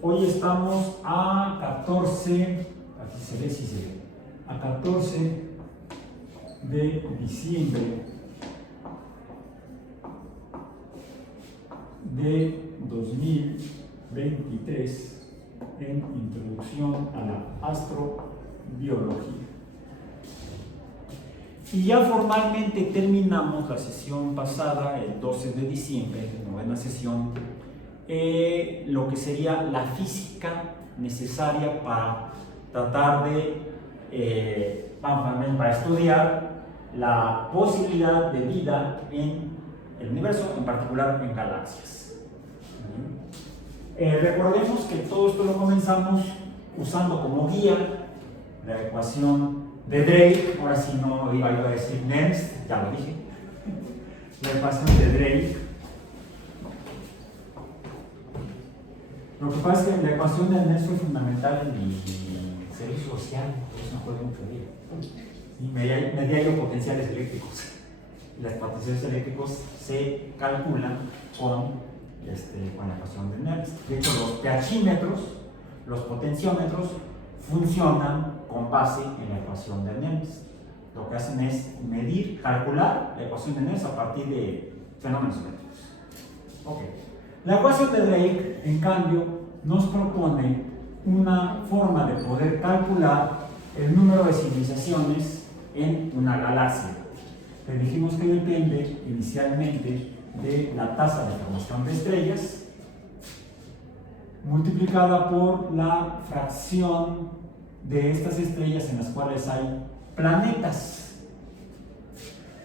Hoy estamos a 14, aquí se ve, sí se ve, a 14 de diciembre de 2023 en Introducción a la Astrobiología. Y ya formalmente terminamos la sesión pasada, el 12 de diciembre, novena sesión, lo que sería la física necesaria para tratar de, para estudiar la posibilidad de vida en el universo, en particular en galaxias. Recordemos que todo esto lo comenzamos usando como guía la ecuación de Drake. Ahora sí no iba a decir Nernst, ya lo dije, la ecuación de Drake. Lo que pasa es que la ecuación de Nernst fue fundamental en mi servicio social, por eso no juego mucho de ella. Medía yo potenciales eléctricos. Las potenciales eléctricos se calculan con la ecuación de Nernst. De hecho, los pHímetros, los potenciómetros, funcionan con base en la ecuación de Nernst. Lo que hacen es medir, calcular la ecuación de Nernst a partir de fenómenos eléctricos. Okay. La ecuación de Drake, en cambio, nos propone una forma de poder calcular el número de civilizaciones en una galaxia. Le dijimos que depende inicialmente de la tasa de formación de estrellas multiplicada por la fracción de estas estrellas en las cuales hay planetas,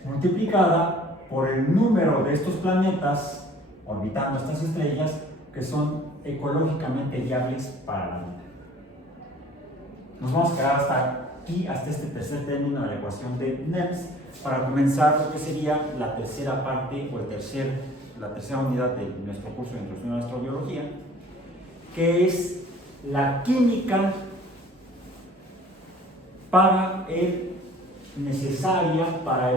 multiplicada por el número de estos planetas orbitando estas estrellas que son ecológicamente viables para la vida. Nos vamos a quedar hasta aquí, hasta este tercer término de la ecuación de Nernst, para comenzar lo que sería la tercera parte o la tercera unidad de nuestro curso de Introducción a la Astrobiología, que es la química necesaria para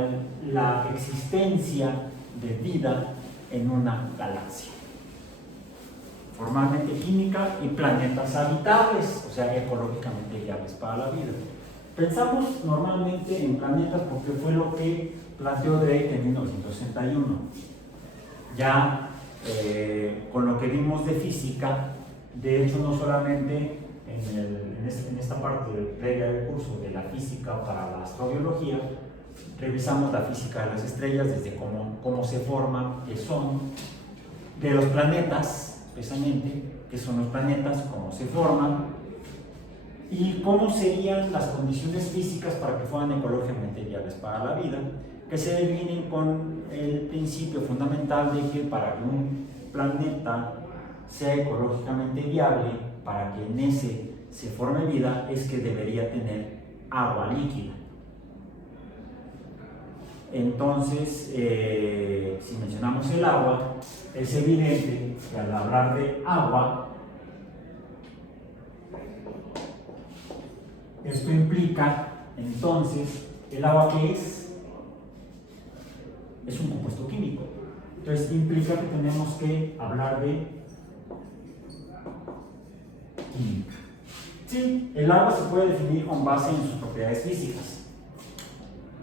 la existencia de vida en una galaxia. Formalmente química y planetas habitables, o sea, ecológicamente viables para la vida. Pensamos normalmente en planetas porque fue lo que planteó Drake en 1961. Ya con lo que vimos de física, de hecho no solamente en esta parte previa del curso de la física para la astrobiología, revisamos la física de las estrellas, desde cómo se forman, qué son, de los planetas, precisamente, qué son los planetas, cómo se forman, y cómo serían las condiciones físicas para que fueran ecológicamente viables para la vida, que se definen con el principio fundamental de que para que un planeta sea ecológicamente viable, para que en ese se forme vida, es que debería tener agua líquida. Entonces, si mencionamos el agua, es evidente que al hablar de agua, esto implica, entonces, ¿el agua qué es? Es un compuesto químico. Entonces, implica que tenemos que hablar de química. Sí, el agua se puede definir con base en sus propiedades físicas.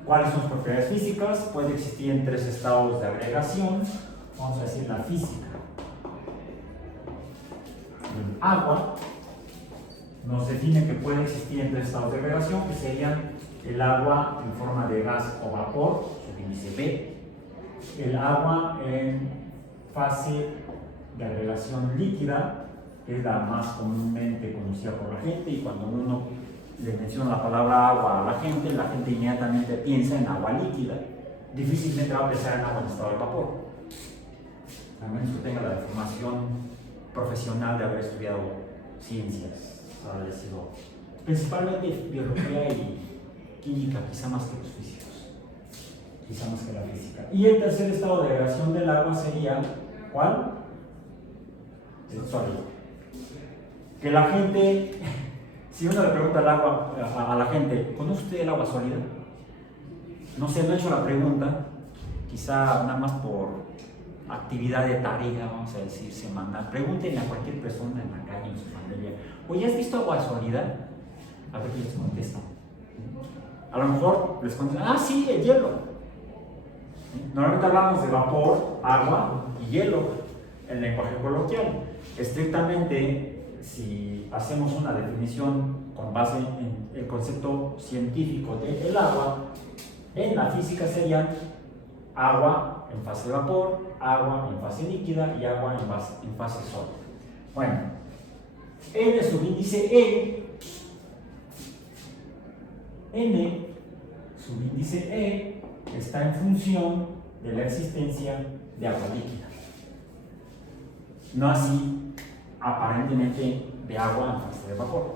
¿Cuáles son sus propiedades físicas? Puede existir en tres estados de agregación. Vamos a decir la física. El agua nos define que puede existir en tres estados de agregación, que serían el agua en forma de gas o vapor, su índice B, el agua en fase de agregación líquida, que es la más comúnmente conocida por la gente, y cuando uno le menciona la palabra agua a la gente inmediatamente piensa en agua líquida. Difícilmente va a pensar en agua en estado de vapor, a menos que tenga la formación profesional de haber estudiado ciencias, haber sido principalmente biología y química, quizá más que los físicos, quizá más que la física. Y el tercer estado de agregación del agua sería, ¿cuál? El sólido. Que la gente, si uno le pregunta al agua, a la gente, ¿conoce usted el agua sólida? No sé, no he hecho la pregunta, quizá nada más por actividad de tarea, vamos a decir, semanal. Pregúntenle a cualquier persona en la calle, en su familia, oye, ¿has visto agua sólida? A ver qué les contestan. A lo mejor les contestan, ah, sí, el hielo. Normalmente hablamos de vapor, agua y hielo en lenguaje coloquial. Estrictamente, si hacemos una definición con base en el concepto científico del agua, en la física serían agua en fase de vapor, agua en fase líquida y agua en fase sólida. Bueno, N subíndice N subíndice E está en función de la existencia de agua líquida. No así, aparentemente, de agua en fase de vapor.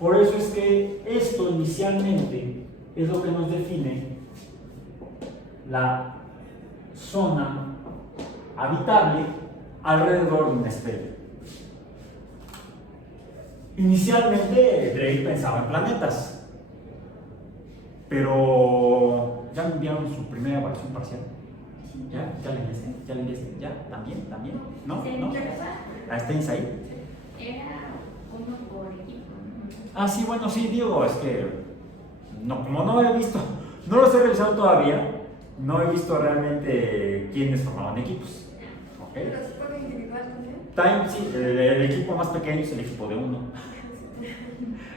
Por eso es que esto inicialmente es lo que nos define la zona habitable alrededor de una estrella. Inicialmente Drake pensaba en planetas, pero ya me enviaron su primera evaluación parcial. ¿Ya le enviaste? ¿Ya le enviaste? ¿Ya? ¿También? ¿No? Sí, ¿No? ¿Estáis ahí? Era uno por equipo. Ah, sí, bueno, sí, digo, es que no, como no he visto, no los he revisado todavía, no he visto realmente quiénes formaban equipos. ¿Okay? ¿Pero se puede individual también? Sí, el equipo más pequeño es el equipo de uno.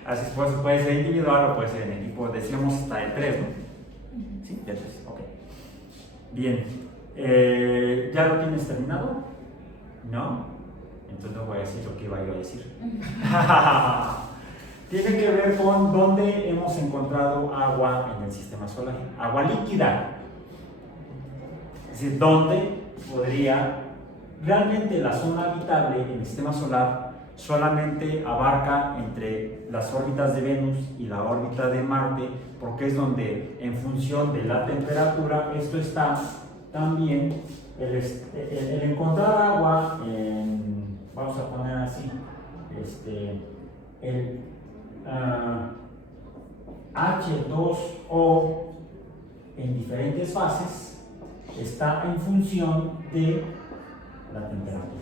Así es, pues puede ser individual o puede ser en equipo, decíamos hasta de 3, ¿no? Sí, de 3, ok. Bien, ¿ya lo tienes terminado? ¿No? Entonces no voy a decir lo que iba yo a decir. Tiene que ver con dónde hemos encontrado agua en el sistema solar. Agua líquida. Es decir, dónde podría, realmente la zona habitable en el sistema solar solamente abarca entre las órbitas de Venus y la órbita de Marte, porque es donde, en función de la temperatura, esto está también, el encontrar agua en, vamos a poner así, el H2O en diferentes fases está en función de la temperatura.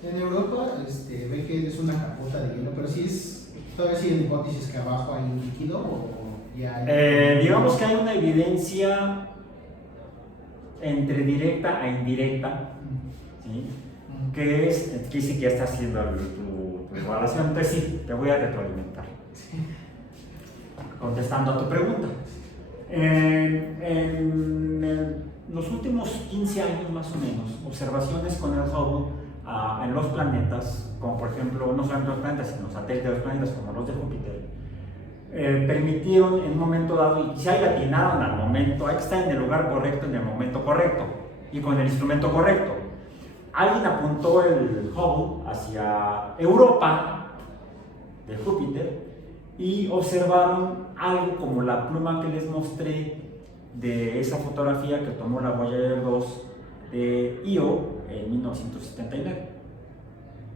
En Europa ve que es una capota de hielo, pero sí es, todavía sigue la hipótesis que abajo hay un líquido o ya hay... Digamos que hay una evidencia entre directa e indirecta, ¿sí? Que es, aquí sí que ya estás haciendo tu evaluación, entonces sí, te voy a retroalimentar. Contestando a tu pregunta. En los últimos 15 años más o menos, observaciones con el Hubble en los planetas, como por ejemplo, no solamente los planetas, sino satélites de los planetas como los de Júpiter, permitieron en un momento dado, y quizá ya atinaron al momento, hay que estar en el lugar correcto, en el momento correcto, y con el instrumento correcto. Alguien apuntó el Hubble hacia Europa de Júpiter y observaron algo como la pluma que les mostré de esa fotografía que tomó la Voyager 2 de Io en 1979.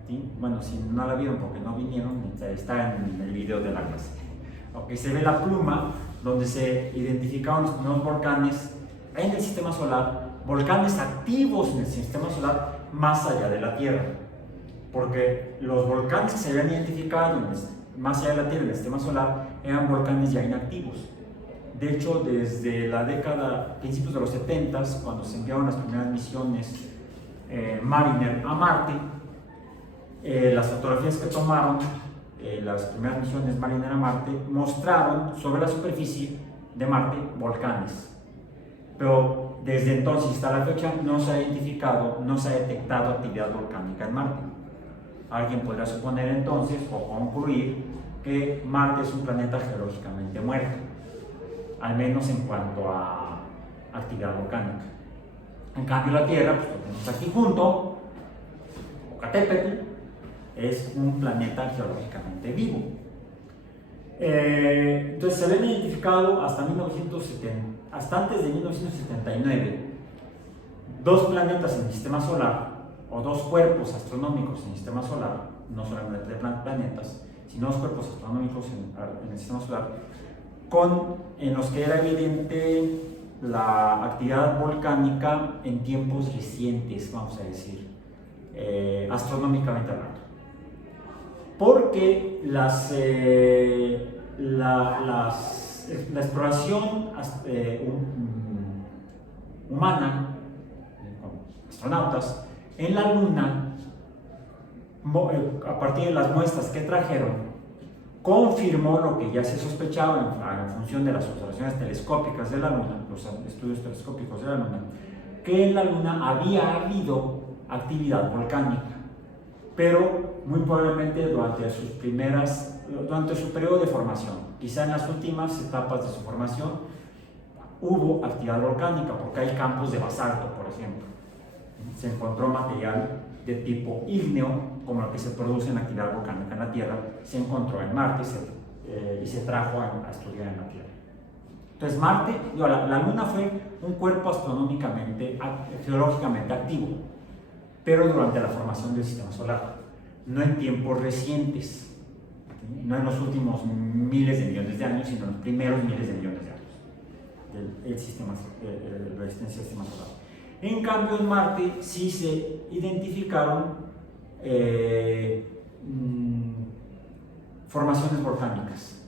¿Sí? Bueno, si no la vieron porque no vinieron, está en el video de la clase. Okay, se ve la pluma donde se identificaron los primeros volcanes en el sistema solar, volcanes activos en el sistema solar más allá de la Tierra, porque los volcanes que se habían identificado más allá de la Tierra en el sistema solar eran volcanes ya inactivos. De hecho, desde la década, principios de los 70s, cuando se enviaron las primeras misiones Mariner a Marte, las fotografías que tomaron, las primeras misiones Mariner a Marte, mostraron sobre la superficie de Marte volcanes. Pero desde entonces hasta la fecha no se ha identificado, no se ha detectado actividad volcánica en Marte. Alguien podría suponer entonces o concluir que Marte es un planeta geológicamente muerto, al menos en cuanto a actividad volcánica. En cambio la Tierra, pues lo tenemos aquí junto, Popocatépetl, es un planeta geológicamente vivo. Entonces se habían identificado hasta antes de 1979 dos planetas en el sistema solar, o dos cuerpos astronómicos en el sistema solar, no solamente planetas, sino dos cuerpos astronómicos en el sistema solar, en los que era evidente la actividad volcánica en tiempos recientes, vamos a decir, astronómicamente hablando. Porque la exploración humana, con astronautas, en la Luna, a partir de las muestras que trajeron, confirmó lo que ya se sospechaba en función de las observaciones telescópicas de la Luna, los estudios telescópicos de la Luna, que en la Luna había habido actividad volcánica, pero muy probablemente durante su periodo de formación, quizá en las últimas etapas de su formación, hubo actividad volcánica, porque hay campos de basalto, por ejemplo. Se encontró material de tipo ígneo, como lo que se produce en la actividad volcánica en la Tierra, se encontró en Marte y se trajo a estudiar en la Tierra. Entonces Marte, la Luna fue un cuerpo astronómicamente, geológicamente activo, pero durante la formación del Sistema Solar, no en tiempos recientes, ¿sí? No en los últimos miles de millones de años, sino en los primeros miles de millones de años del sistema, la existencia del Sistema Solar. En cambio, en Marte sí se identificaron formaciones volcánicas,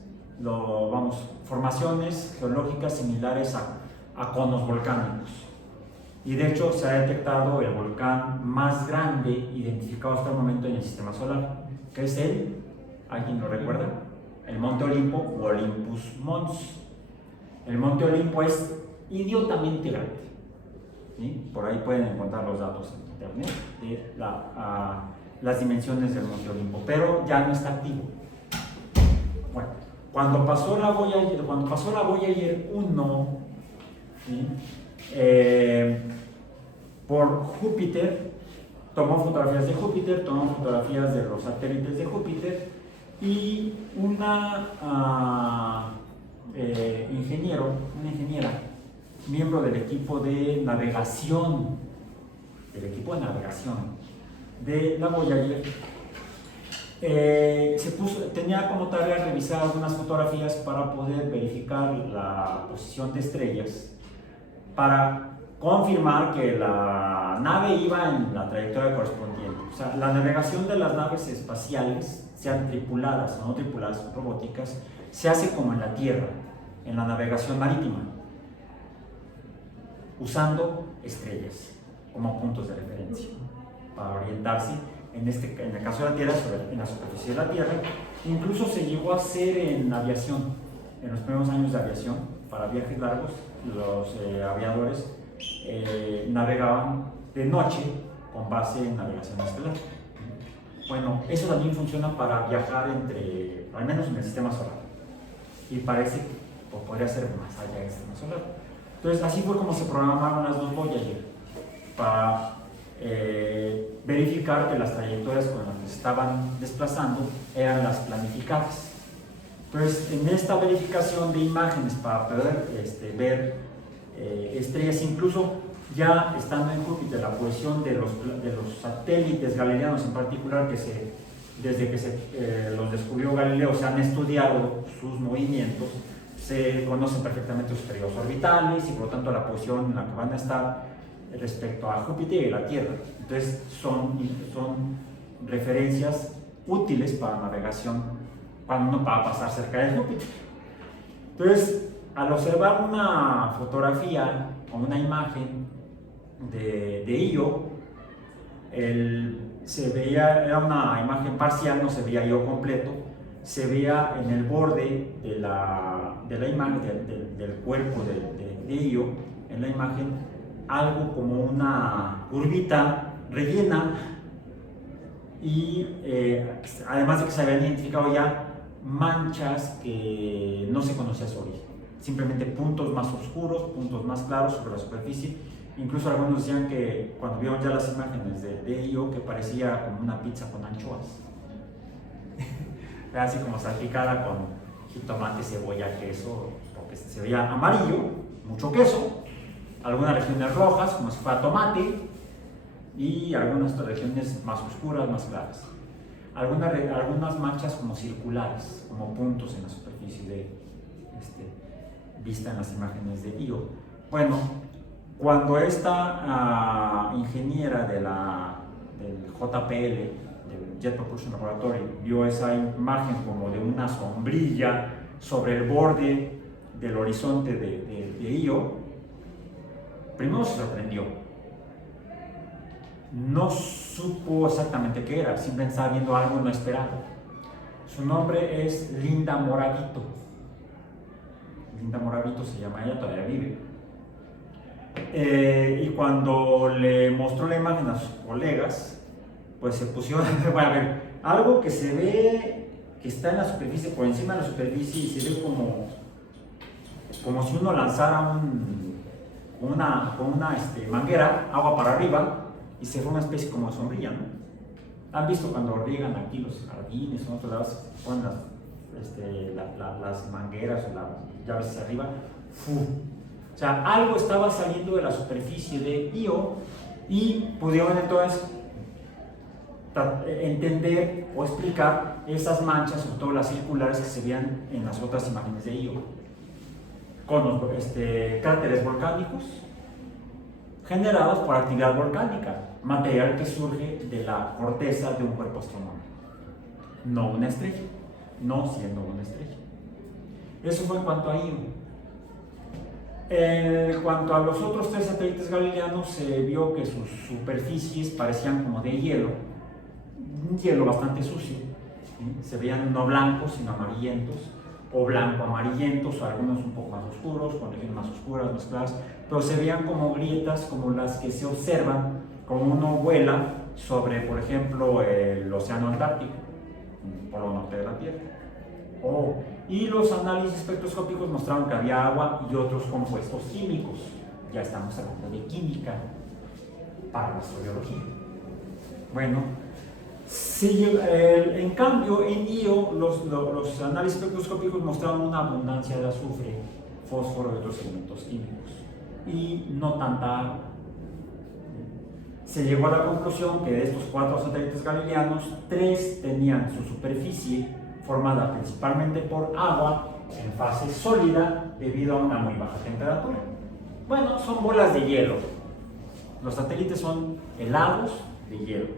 formaciones geológicas similares a conos volcánicos. Y de hecho se ha detectado el volcán más grande identificado hasta el momento en el Sistema Solar, que es ¿alguien lo recuerda? El Monte Olimpo o Olympus Mons. El Monte Olimpo es idiotamente grande, ¿sí? Por ahí pueden encontrar los datos en internet de las dimensiones del Monte Olimpo, pero ya no está activo. Bueno, cuando pasó la Voyager 1, ¿sí? Por Júpiter, tomó fotografías de Júpiter, tomó fotografías de los satélites de Júpiter, y una ingeniera, miembro del equipo de navegación de la Voyager, tenía como tarea revisar algunas fotografías para poder verificar la posición de estrellas, para confirmar que la nave iba en la trayectoria correspondiente. O sea, la navegación de las naves espaciales, sean tripuladas o no tripuladas, robóticas, se hace como en la Tierra, en la navegación marítima, usando estrellas como puntos de referencia para orientarse, en el caso de la Tierra, en la superficie de la Tierra. Incluso se llegó a hacer en aviación, en los primeros años de aviación, para viajes largos, los aviadores navegaban de noche con base en navegación estelar. Bueno, eso también funciona para viajar al menos en el Sistema Solar, y parece que podría ser más allá del Sistema Solar. Entonces, así fue como se programaron las dos Voyager, para verificar que las trayectorias con las que se estaban desplazando eran las planificadas. Entonces, en esta verificación de imágenes para poder ver estrellas, incluso ya estando en Júpiter, la posición de los satélites galileanos en particular, desde que los descubrió Galileo, se han estudiado sus movimientos, se conocen perfectamente sus periodos orbitales y por lo tanto la posición en la que van a estar respecto a Júpiter y la Tierra. Entonces son referencias útiles para navegación cuando uno va a pasar cerca de Júpiter. Entonces, al observar una fotografía o una imagen de Io, se veía, era una imagen parcial, no se veía Io completo, se veía en el borde de la imagen, del cuerpo de Io, en la imagen, algo como una curvita rellena, y además de que se habían identificado ya manchas que no se conocía su origen, simplemente puntos más oscuros, puntos más claros sobre la superficie. Incluso algunos decían que cuando vieron ya las imágenes de Io, que parecía como una pizza con anchoas, así como salpicada con jitomate, cebolla, queso, porque se veía amarillo, mucho queso, algunas regiones rojas como si fuera tomate, y algunas regiones más oscuras, más claras. Algunas manchas como circulares, como puntos en la superficie vista en las imágenes de Io. Bueno, cuando esta ingeniera del JPL, del Jet Propulsion Laboratory, vio esa imagen como de una sombrilla sobre el borde del horizonte de Io, primero se sorprendió. No supo exactamente qué era, simplemente estaba viendo algo no esperado. Su nombre es Linda Moravito. Linda Moravito se llama, ella todavía vive. Y cuando le mostró la imagen a sus colegas, pues se pusieron a ver algo que se ve que está en la superficie, por encima de la superficie, y se ve como si uno lanzara con una manguera agua para arriba y se ve una especie como de sombrilla, ¿no? ¿Han visto cuando riegan aquí los jardines o en otros lados, ponen las mangueras o las llaves hacia arriba? O sea, algo estaba saliendo de la superficie de Io y pudieron entonces entender o explicar esas manchas, sobre todo las circulares, que se veían en las otras imágenes de Io, con los cráteres volcánicos generados por actividad volcánica, material que surge de la corteza de un cuerpo astronómico, no una estrella, no siendo una estrella. Eso fue en cuanto a Io. En cuanto a los otros 3 satélites galileanos, se vio que sus superficies parecían como de hielo, un hielo bastante sucio, ¿sí? Se veían no blancos sino amarillentos, o blanco-amarillentos, o algunos un poco más oscuros, con regiones más oscuras, más claras, pero se veían como grietas como las que se observan cuando uno vuela sobre, por ejemplo, el océano Antártico, el polo norte de la Tierra. Y los análisis espectroscópicos mostraron que había agua y otros compuestos químicos. Ya estamos hablando de química para la astrobiología. Bueno, sí, en cambio en Io los análisis espectroscópicos mostraron una abundancia de azufre, fósforo y otros elementos químicos, y no tanta agua. Se llegó a la conclusión que de estos 4 satélites galileanos, 3 tenían su superficie formada principalmente por agua en fase sólida debido a una muy baja temperatura. Bueno, son bolas de hielo. Los satélites son helados de hielo.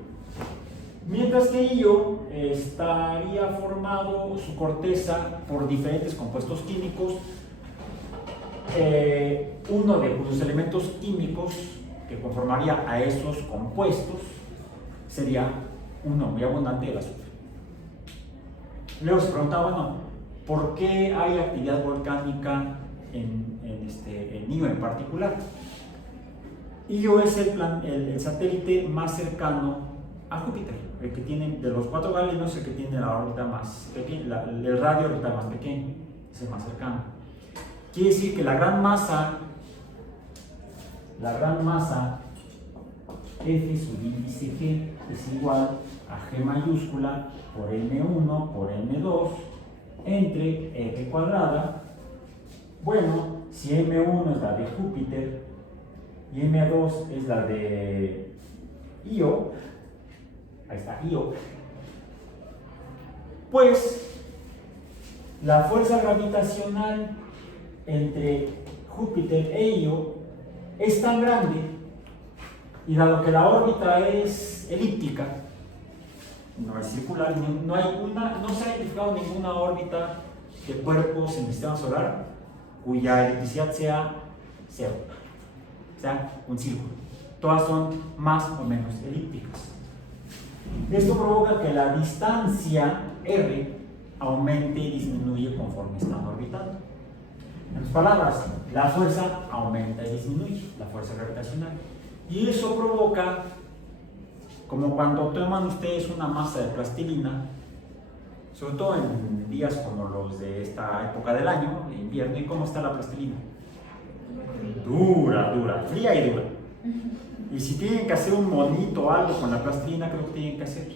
Mientras que Io estaría formado su corteza por diferentes compuestos químicos, uno de cuyos elementos químicos que conformaría a esos compuestos sería uno muy abundante el azufre. Luego se preguntaba, bueno, ¿por qué hay actividad volcánica en Io en particular? Io es el satélite más cercano a Júpiter, el que tiene, de los 4 galileanos, el que tiene la órbita más pequeña, el radio orbital más pequeño, es el más cercano. Quiere decir que la gran masa F sub índice G es igual a G mayúscula por M1 por M2 entre R cuadrada. Bueno, si M1 es la de Júpiter y M2 es la de Io, ahí está Io, pues la fuerza gravitacional entre Júpiter e Io es tan grande, y dado que la órbita es elíptica, no es circular, no se ha identificado ninguna órbita de cuerpos en el sistema solar cuya elipticidad sea 0, o sea, un círculo. Todas son más o menos elípticas. Esto provoca que la distancia R aumente y disminuye conforme están orbitando. En otras palabras, la fuerza aumenta y disminuye, la fuerza gravitacional. Y eso provoca, como cuando toman ustedes una masa de plastilina, sobre todo en días como los de esta época del año, de invierno, ¿y cómo está la plastilina? Dura, fría y dura. Y si tienen que hacer un monito o algo con la plastilina, ¿qué es lo que tienen que hacer?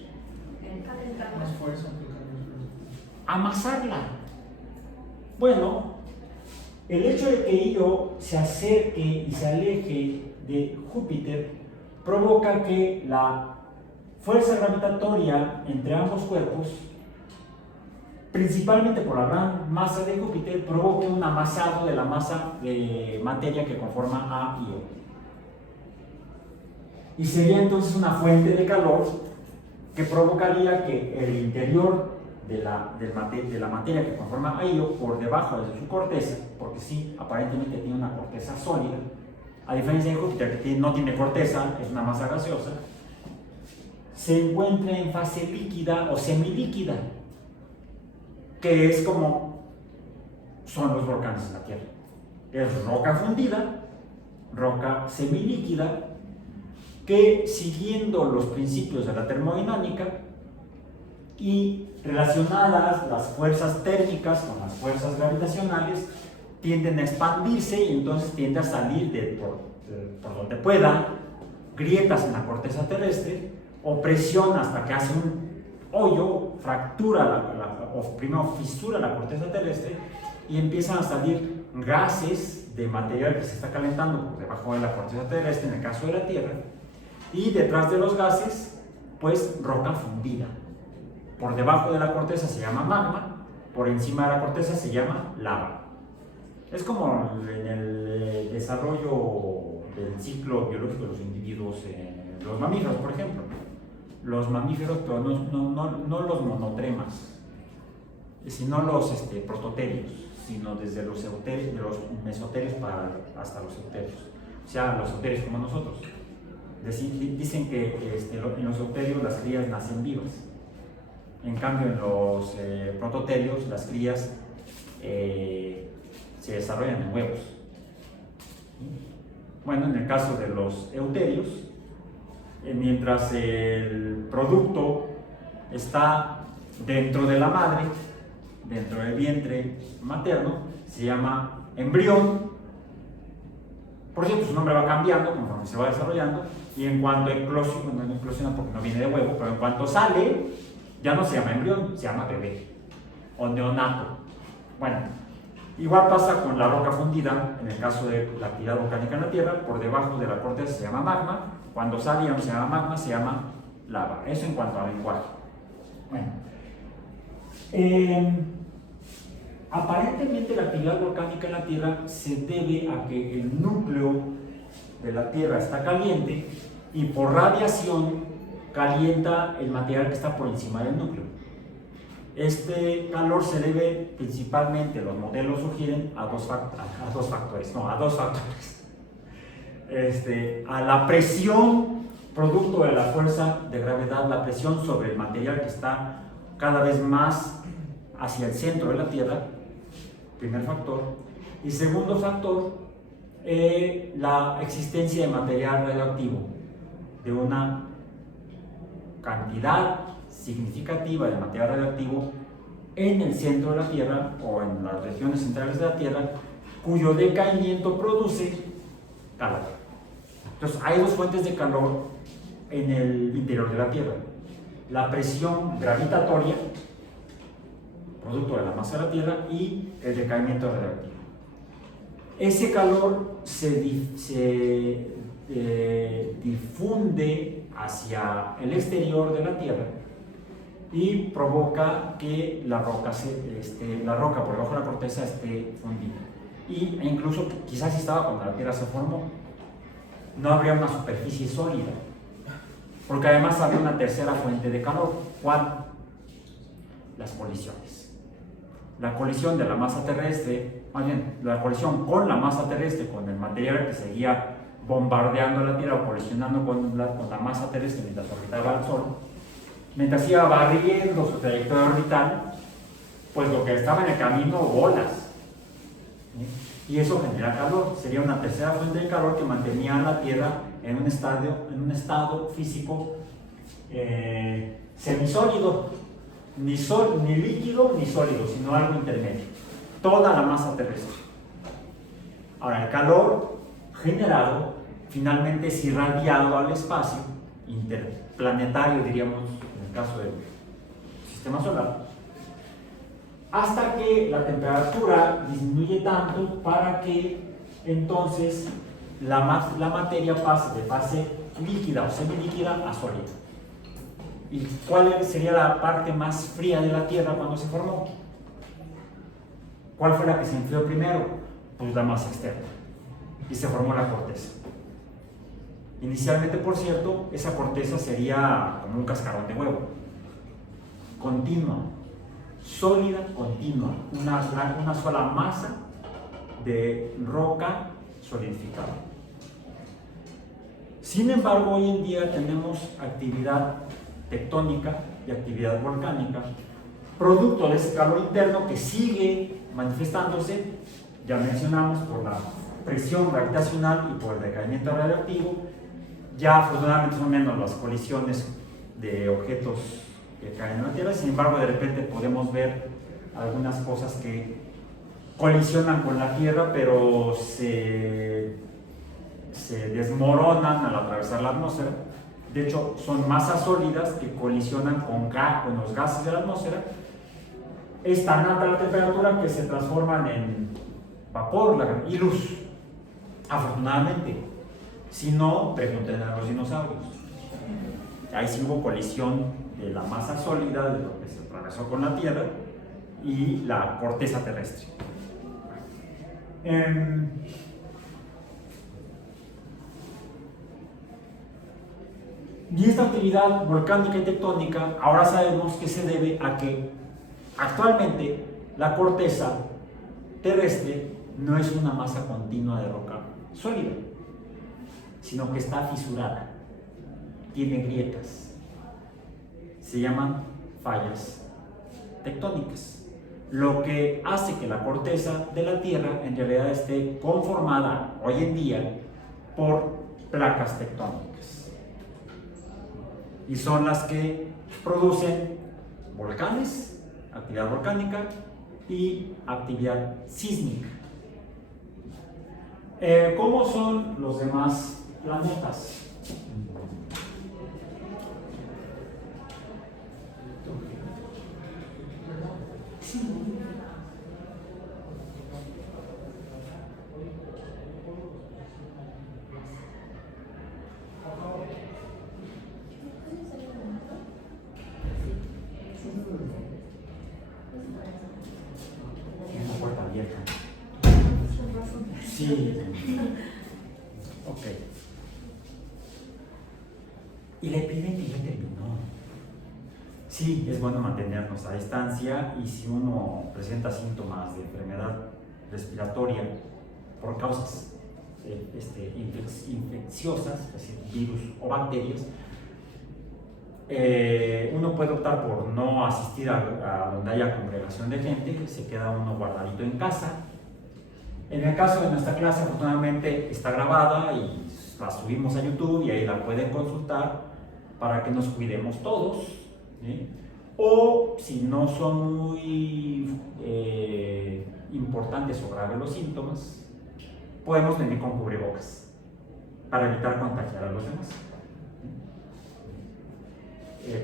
Más fuerza. Amasarla. Bueno, el hecho de que Io se acerque y se aleje de Júpiter provoca que la fuerza gravitatoria entre ambos cuerpos principalmente por la gran masa de Júpiter, provoque un amasado de la masa de materia que conforma A y O. Y sería entonces una fuente de calor que provocaría que el interior de la materia que conforma A y O, por debajo de su corteza, porque sí, aparentemente tiene una corteza sólida, a diferencia de Júpiter, que no tiene corteza, es una masa gaseosa, se encuentra en fase líquida o semilíquida, que es como son los volcanes en la Tierra. Es roca fundida, roca semilíquida, que siguiendo los principios de la termodinámica y relacionadas las fuerzas térmicas con las fuerzas gravitacionales, tienden a expandirse y entonces tiende a salir por donde pueda, grietas en la corteza terrestre, o presión hasta que hace un hoyo, fractura o primero fisura la corteza terrestre y empiezan a salir gases de material que se está calentando por debajo de la corteza terrestre, en el caso de la Tierra, y detrás de los gases, pues roca fundida. Por debajo de la corteza se llama magma, por encima de la corteza se llama lava. Es como en el desarrollo del ciclo biológico de los individuos, los mamíferos, por ejemplo. Los mamíferos, pero no los monotremas, sino los prototerios, sino desde los euterios, de los mesoterios hasta los euterios. O sea, los euterios como nosotros. Dicen que en los euterios las crías nacen vivas. En cambio, en los prototerios las crías se desarrollan en huevos. Bueno, en el caso de los euterios, mientras el producto está dentro de la madre, dentro del vientre materno, se llama embrión. Por cierto, su nombre va cambiando conforme se va desarrollando, y en cuanto eclosiona, no eclosiona porque no viene de huevo, pero en cuanto sale, ya no se llama embrión, se llama bebé o neonato. Bueno, igual pasa con la roca fundida, en el caso de la actividad volcánica en la Tierra, por debajo de la corteza se llama magma, cuando sale ya no se llama magma, se llama lava. Eso en cuanto al lenguaje. Bueno, aparentemente la actividad volcánica en la Tierra se debe a que el núcleo de la Tierra está caliente y por radiación calienta el material que está por encima del núcleo. Este calor se debe principalmente, los modelos sugieren, a dos factores. A la presión producto de la fuerza de gravedad, la presión sobre el material que está cada vez más hacia el centro de la Tierra, primer factor. Y segundo factor, la existencia de material radioactivo, de una cantidad significativa de material radioactivo en el centro de la Tierra o en las regiones centrales de la Tierra, cuyo decaimiento produce calor. Entonces hay dos fuentes de calor en el interior de la Tierra: la presión gravitatoria, producto de la masa de la Tierra, y el decaimiento radioactivo. Ese calor se difunde hacia el exterior de la Tierra y provoca que la roca por debajo de la corteza esté fundida. E incluso quizás si estaba cuando la Tierra se formó, no habría una superficie sólida, porque además habría una tercera fuente de calor. ¿Cuál? Las colisiones. La colisión de la masa terrestre, más bien, la colisión con la masa terrestre, con el material que seguía bombardeando la Tierra o colisionando con la masa terrestre mientras orbitaba al Sol, mientras iba barriendo su trayectoria orbital, pues lo que estaba en el camino, bolas. Y eso genera calor. Sería una tercera fuente de calor que mantenía a la Tierra en un estado físico semisólido, ni líquido ni sólido, sino algo intermedio. Toda la masa terrestre. Ahora, el calor generado finalmente es irradiado al espacio interplanetario, diríamos, en el caso del sistema solar, hasta que la temperatura disminuye tanto para que entonces la materia pase de fase líquida o semilíquida a sólida. ¿Y cuál sería la parte más fría de la Tierra cuando se formó? ¿Cuál fue la que se enfrió primero? Pues la masa externa. Y se formó la corteza. Inicialmente, por cierto, esa corteza sería como un cascarón de huevo. Continua, sólida, continua. Una sola masa de roca solidificada. Sin embargo, hoy en día tenemos actividad tectónica y actividad volcánica, producto de ese calor interno que sigue manifestándose, ya mencionamos, por la presión gravitacional y por el decaimiento radioactivo. Ya afortunadamente son menos las colisiones de objetos que caen en la Tierra, sin embargo de repente podemos ver algunas cosas que colisionan con la Tierra, pero se desmoronan al atravesar la atmósfera. De hecho, son masas sólidas que colisionan con los gases de la atmósfera. Es tan alta la temperatura que se transforman en vapor y luz, afortunadamente. Si no, pregunten a los dinosaurios. Ahí sí hubo colisión de la masa sólida, de lo que se atravesó con la Tierra, y la corteza terrestre. Y esta actividad volcánica y tectónica, ahora sabemos que se debe a que actualmente la corteza terrestre no es una masa continua de roca sólida, sino que está fisurada, tiene grietas, se llaman fallas tectónicas, lo que hace que la corteza de la Tierra en realidad esté conformada hoy en día por placas tectónicas, y son las que producen volcanes, actividad volcánica y actividad sísmica. ¿Cómo son los demás planetas? Una puerta abierta. Sí. Ok. Y la epidemia ya terminó. Sí, es bueno mantenernos a distancia, y si uno presenta síntomas de enfermedad respiratoria por causas infecciosas, es decir, virus o bacterias, uno puede optar por no asistir a donde haya congregación de gente, se queda uno guardadito en casa. En el caso de nuestra clase, afortunadamente está grabada y la subimos a YouTube, y ahí la pueden consultar para que nos cuidemos todos, ¿sí? O si no son muy importantes o graves los síntomas, podemos venir con cubrebocas para evitar contagiar a los demás.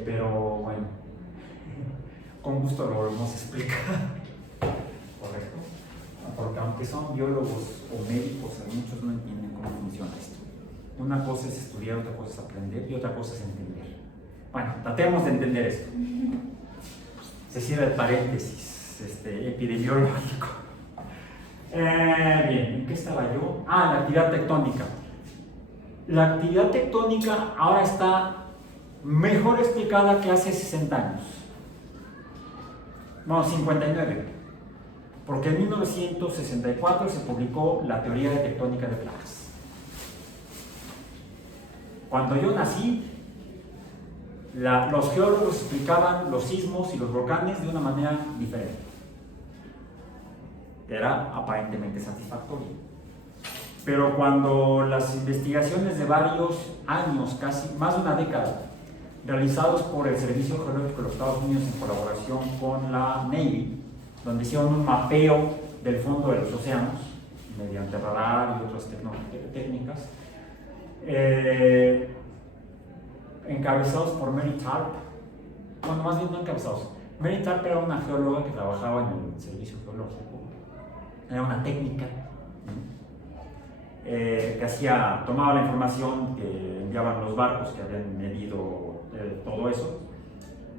Pero bueno, con gusto lo volvemos a explicar. ¿Correcto? Porque aunque son biólogos o médicos, muchos no entienden cómo funciona esto. Una cosa es estudiar, otra cosa es aprender y otra cosa es entender. Bueno, tratemos de entender esto. Se cierra el paréntesis epidemiológico. Bien, ¿en qué estaba yo? La actividad tectónica. La actividad tectónica ahora está mejor explicada que hace 60 años. No, 59. Porque en 1964 se publicó la teoría de tectónica de placas. Cuando yo nací, los geólogos explicaban los sismos y los volcanes de una manera diferente. Era aparentemente satisfactorio. Pero cuando las investigaciones de varios años, casi más de una década, realizados por el Servicio Geológico de los Estados Unidos en colaboración con la Navy, donde hicieron un mapeo del fondo de los océanos mediante radar y otras técnicas, encabezados por Mary Tarp. Bueno, más bien no encabezados. Mary Tarp era una geóloga que trabajaba en el servicio geológico. Era una técnica que tomaba la información que enviaban los barcos que habían medido todo eso,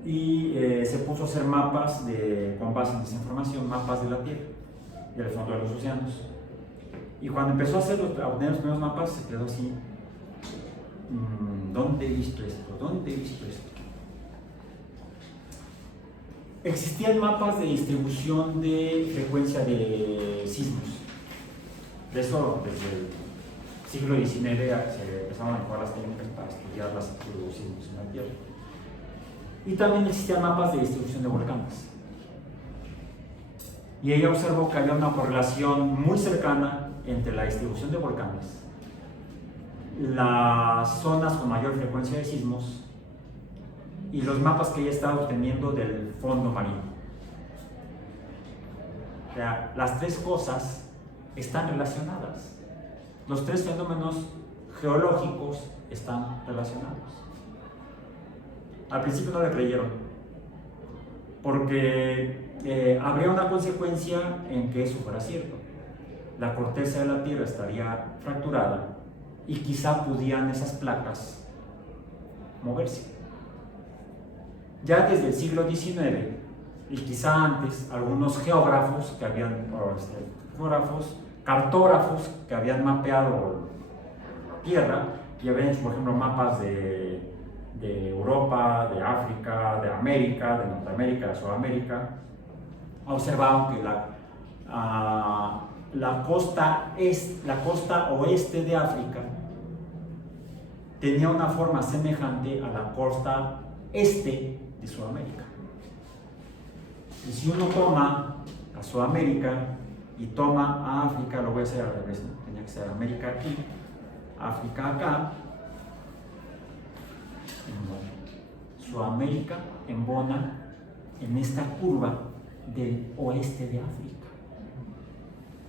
y se puso a hacer mapas con base en esa información, mapas de la Tierra. del fondo de los océanos. Y cuando empezó a obtener los primeros mapas, se quedó así: ¿dónde he visto esto? ¿Dónde he visto esto? Existían mapas de distribución de frecuencia de sismos. De eso, desde el siglo XIX se empezaron a mejorar las técnicas para estudiar los sismos en la Tierra. Y también existían mapas de distribución de volcanes. Y ella observó que había una correlación muy cercana entre la distribución de volcanes, las zonas con mayor frecuencia de sismos y los mapas que ella estaba obteniendo del fondo marino. O sea, las tres cosas están relacionadas. Los tres fenómenos geológicos están relacionados. Al principio no le creyeron, porque habría una consecuencia en que eso fuera cierto. La corteza de la Tierra estaría fracturada y quizá pudieran esas placas moverse. Ya desde el siglo XIX y quizá antes, algunos geógrafos que habían, cartógrafos que habían mapeado la Tierra y habían hecho, por ejemplo, mapas de Europa, de África, de América, de Norteamérica, de Sudamérica, observaron que la costa oeste de África tenía una forma semejante a la costa este de Sudamérica. Y si uno toma a Sudamérica y toma a África, lo voy a hacer al revés, ¿no? Tenía que ser América aquí, África acá, Sudamérica embona en esta curva del oeste de África.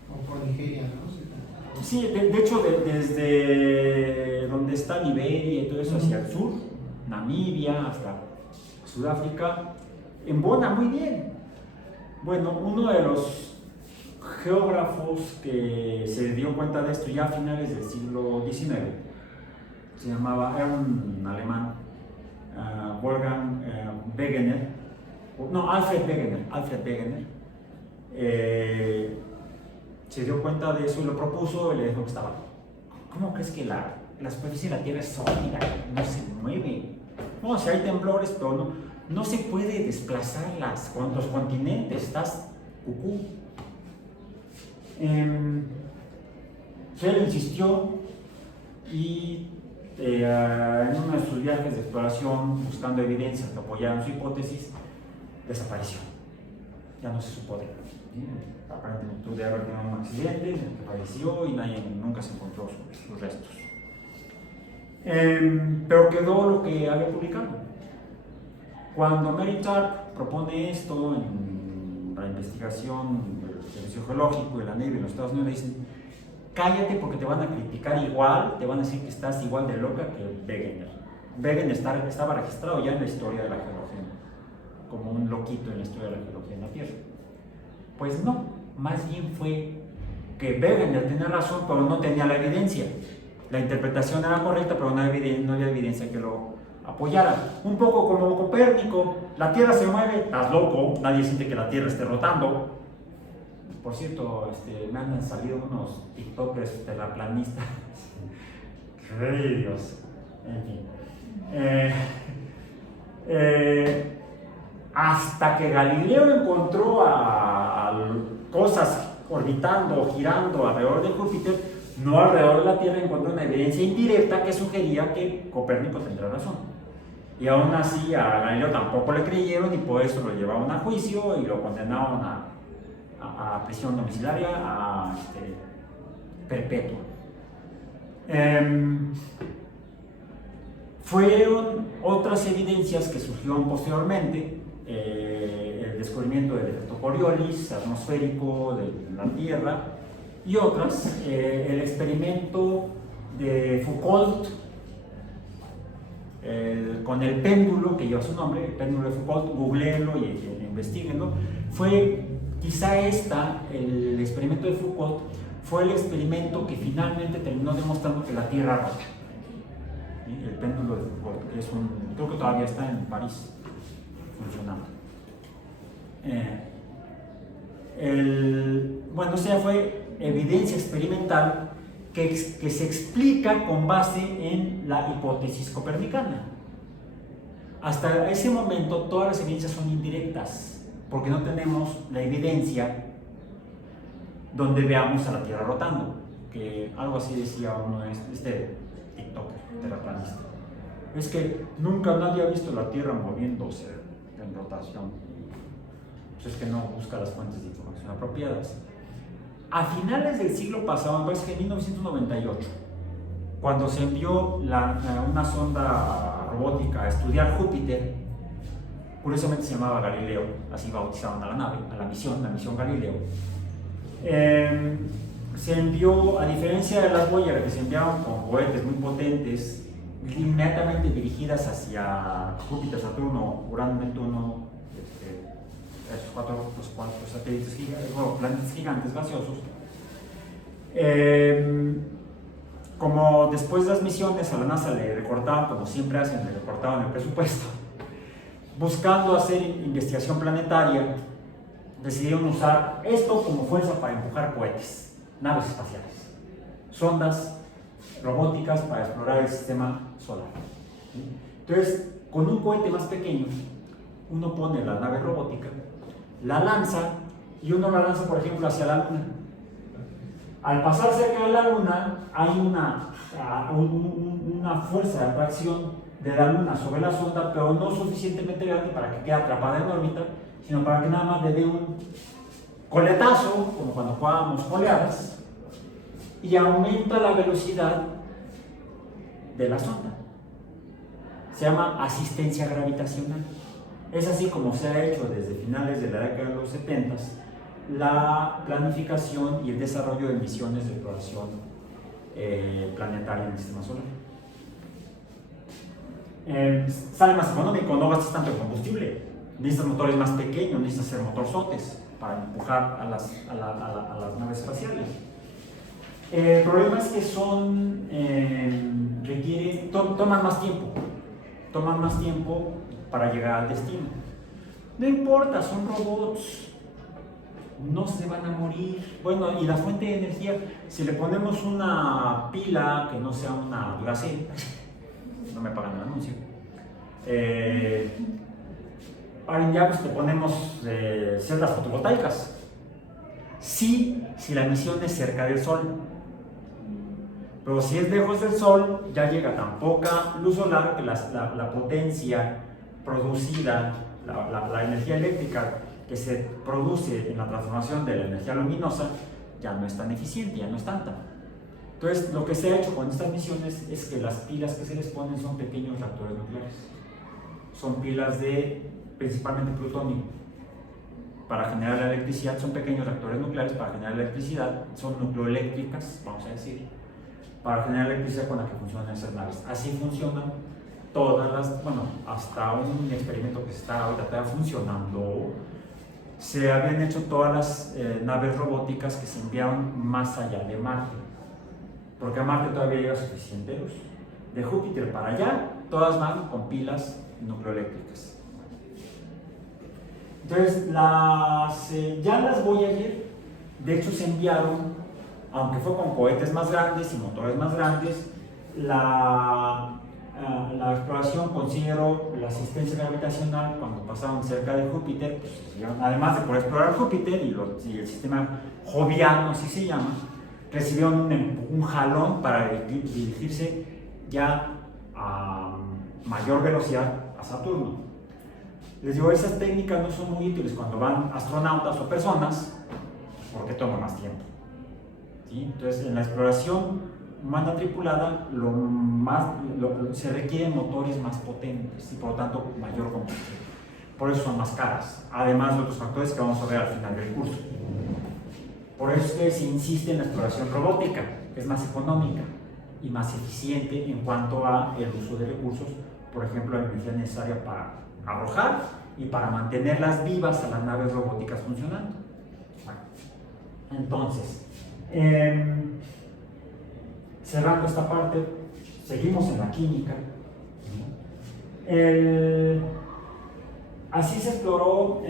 O por Nigeria, ¿no? Sí, de hecho, desde donde está Liberia y todo eso hacia el sur, Namibia hasta Sudáfrica, embona muy bien. Bueno, uno de los geógrafos que se dio cuenta de esto ya a finales del siglo XIX, era un alemán, Alfred Wegener, se dio cuenta de eso y lo propuso y le dijo que estaba: ¿cómo crees que la superficie de la Tierra es sólida? No se mueve. No, si hay temblores, pero no se puede desplazar con los continentes, estás cucú. Él insistió y en uno de sus viajes de exploración, buscando evidencias que apoyaran su hipótesis, desapareció. Ya no se supo de él. Aparentemente tuvo de haber tenido un accidente en el que falleció y nunca se encontró sus restos. Pero quedó lo que había publicado. Cuando Mary Tarp propone esto en la investigación del Servicio Geológico y la Navy en los Estados Unidos, le dicen: cállate porque te van a criticar igual, te van a decir que estás igual de loca que Wegener. Wegener estaba registrado ya en la historia de la geología, como un loquito en la historia de la geología en la Tierra. Pues no, más bien fue que Wegener tenía razón, pero no tenía la evidencia. La interpretación era correcta, pero no había evidencia que lo apoyara. Un poco como Copérnico: la Tierra se mueve, estás loco, nadie siente que la Tierra esté rotando. Por cierto, me han salido unos TikTokers terraplanistas. ¡Ay, Dios! En fin. Hasta que Galileo encontró a cosas orbitando, girando alrededor de Júpiter, no alrededor de la Tierra, encontró una evidencia indirecta que sugería que Copérnico tendría razón. Y aún así a Galileo tampoco le creyeron y por eso lo llevaron a juicio y lo condenaron a prisión domiciliaria, perpetua. Fueron otras evidencias que surgieron posteriormente: el descubrimiento del efecto Coriolis atmosférico de la Tierra y otras, el experimento de Foucault con el péndulo que lleva su nombre, el péndulo de Foucault. Googleenlo y investiguenlo. Fue quizá el experimento de Foucault fue el experimento que finalmente terminó demostrando que la Tierra rota. El péndulo de Foucault, que creo que todavía está en París funcionando. bueno, esa ya fue evidencia experimental que se explica con base en la hipótesis copernicana. Hasta ese momento todas las evidencias son indirectas, porque no tenemos la evidencia donde veamos a la Tierra rotando, que algo así decía uno de este TikToker, terraplanista. Es que nunca nadie ha visto la Tierra moviéndose en rotación. Pues es que no busca las fuentes de información apropiadas. A finales del siglo pasado, me parece que en 1998, cuando se envió una sonda robótica a estudiar Júpiter, curiosamente se llamaba Galileo, así bautizaban a la nave, a la misión Galileo. Se envió, a diferencia de las Voyager que se enviaron con cohetes muy potentes, inmediatamente dirigidas hacia Júpiter, Saturno, Urano, Neptuno, esos los cuatro satélites gigantes, planetas gigantes gaseosos. Como después de las misiones a la NASA le recortaban, como siempre hacen, le recortaban el presupuesto, buscando hacer investigación planetaria, decidieron usar esto como fuerza para empujar cohetes, naves espaciales, sondas robóticas para explorar el sistema solar. Entonces, con un cohete más pequeño, uno pone la nave robótica, la lanza, y uno la lanza, por ejemplo, hacia la Luna. Al pasar cerca de la Luna, hay una fuerza de atracción de la Luna sobre la sonda, pero no suficientemente grande para que quede atrapada en órbita, sino para que nada más le dé un coletazo, como cuando jugábamos coleadas, y aumenta la velocidad de la sonda. Se llama asistencia gravitacional. Es así como se ha hecho desde finales de la década de los 70 la planificación y el desarrollo de misiones de exploración planetaria en el sistema solar. Sale más económico, no gastas tanto en combustible, necesitas motores más pequeños, necesitas hacer motorzotes para empujar a las naves espaciales. El problema es que toman más tiempo para llegar al destino. No importa, son robots, no se van a morir. Bueno, y la fuente de energía, si le ponemos una pila que no sea una Duracell, no me pagan el anuncio, ya pues le ponemos ciertas fotovoltaicas. Sí, si la misión es cerca del Sol. Pero si es lejos del Sol, ya llega tan poca luz solar que la potencia producida, la energía eléctrica que se produce en la transformación de la energía luminosa, ya no es tan eficiente, ya no es tanta. Entonces, lo que se ha hecho con estas misiones es que las pilas que se les ponen son pequeños reactores nucleares. Son pilas de principalmente plutonio. Para generar la electricidad, son pequeños reactores nucleares para generar electricidad, son nucleoeléctricas, vamos a decir, para generar electricidad con la que funcionan esas naves. Así funcionan todas las, hasta un experimento que está ahorita todavía funcionando, se habían hecho todas las naves robóticas que se enviaron más allá de Marte, porque a Marte todavía llega suficiente luz. De Júpiter para allá, todas van con pilas nucleoeléctricas. Entonces, ya las Voyager, de hecho, se enviaron, aunque fue con cohetes más grandes y motores más grandes, la exploración consideró la asistencia gravitacional cuando pasaron cerca de Júpiter, pues, además de por explorar Júpiter y el sistema joviano, así se llama, recibieron un jalón para dirigirse ya a mayor velocidad a Saturno. Les digo, esas técnicas no son muy útiles cuando van astronautas o personas, porque toma más tiempo. ¿Sí? Entonces, en la exploración humana tripulada, se requieren motores más potentes y por lo tanto mayor combustible. Por eso son más caras, además de otros factores que vamos a ver al final del curso. Por eso es que se insiste en la exploración robótica, que es más económica y más eficiente en cuanto a el uso de recursos, por ejemplo, la energía necesaria para arrojar y para mantenerlas vivas a las naves robóticas funcionando. Bueno, entonces, cerrando esta parte, seguimos en la química. Así se exploró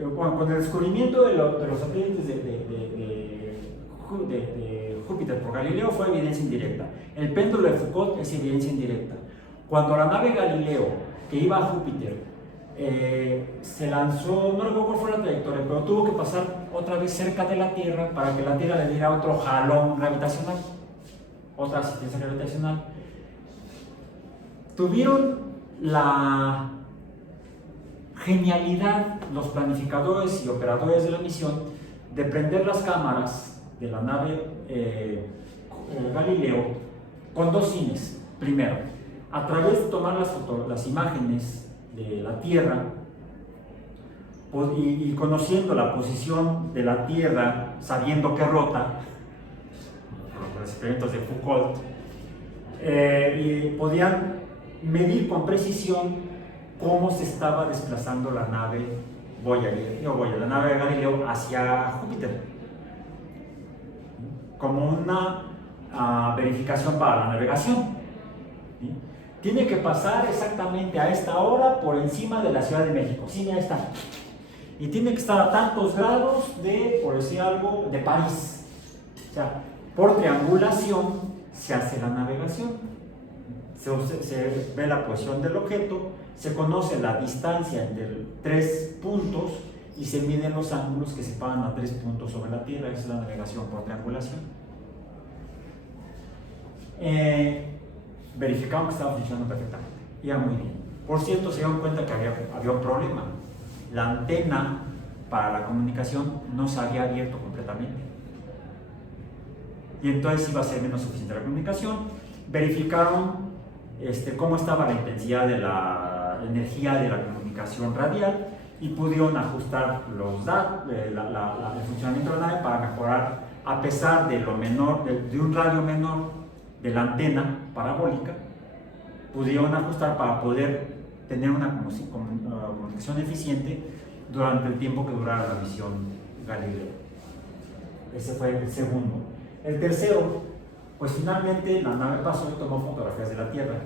Bueno, con el descubrimiento de los satélites de Júpiter por Galileo fue evidencia indirecta. El péndulo de Foucault es evidencia indirecta. Cuando la nave Galileo, que iba a Júpiter, se lanzó, no recuerdo cuál fue la trayectoria, pero tuvo que pasar otra vez cerca de la Tierra para que la Tierra le diera otro jalón gravitacional, otra asistencia gravitacional. Tuvieron la genialidad los planificadores y operadores de la misión de prender las cámaras de la nave Galileo con dos fines. Primero, a través de tomar las imágenes de la Tierra y conociendo la posición de la Tierra, sabiendo que rota, por los experimentos de Foucault, y podían medir con precisión cómo se estaba desplazando la nave la nave de Galileo hacia Júpiter, como una verificación para la navegación. ¿Sí? Tiene que pasar exactamente a esta hora por encima de la Ciudad de México. Sí, ya está. Y tiene que estar a tantos grados de, por decir algo, de París. O sea, por triangulación se hace la navegación. Se ve la posición del objeto, se conoce la distancia entre 3 puntos y se miden los ángulos que separan a 3 puntos sobre la Tierra. Esa es la navegación por triangulación. Verificaron que estaba funcionando perfectamente. Iba muy bien. Por cierto, se dieron cuenta que había un problema. La antena para la comunicación no se había abierto completamente. Y entonces iba a ser menos eficiente la comunicación. Verificaron cómo estaba la intensidad de la energía de la comunicación radial y pudieron ajustar los datos, el funcionamiento de la nave para mejorar, a pesar de lo menor, de un radio menor de la antena parabólica, pudieron ajustar para poder tener una comunicación eficiente durante el tiempo que durara la misión Galileo. Ese fue el segundo. El tercero, pues finalmente la nave pasó y tomó fotografías de la Tierra.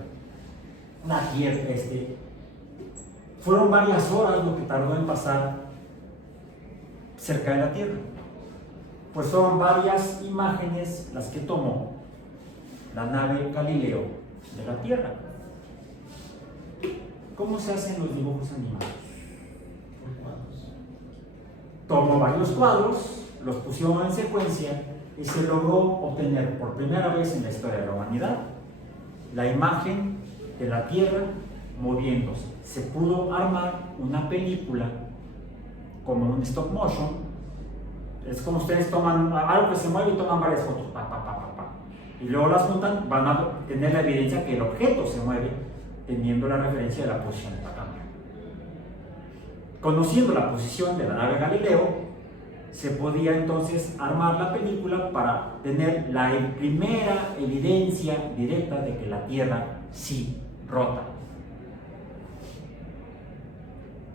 Fueron varias horas lo que tardó en pasar cerca de la Tierra. Pues son varias imágenes las que tomó la nave Galileo de la Tierra. ¿Cómo se hacen los dibujos animados? Por cuadros. Tomó varios cuadros, los pusieron en secuencia y se logró obtener por primera vez en la historia de la humanidad la imagen de la Tierra moviéndose. Se pudo armar una película como un stop motion. Es como ustedes toman algo que se mueve y toman varias fotos, y luego las juntan, van a tener la evidencia que el objeto se mueve teniendo la referencia de la posición de la cámara. Conociendo la posición de la nave Galileo, se podía entonces armar la película para tener la primera evidencia directa de que la Tierra sí rota.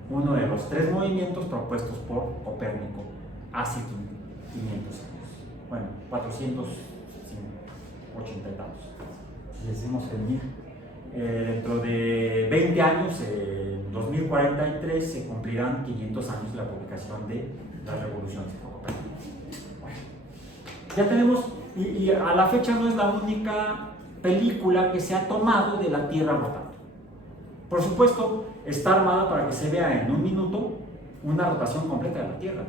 Uno de los 3 movimientos propuestos por Copérnico hace 500 años. Bueno, 480 y tantos. Les decimos que dentro de 20 años, en 2043, se cumplirán 500 años de la publicación de las revoluciones por Copérnico. Bueno, ya tenemos, y a la fecha no es la única película que se ha tomado de la Tierra rotando. Por supuesto, está armada para que se vea en un minuto una rotación completa de la Tierra.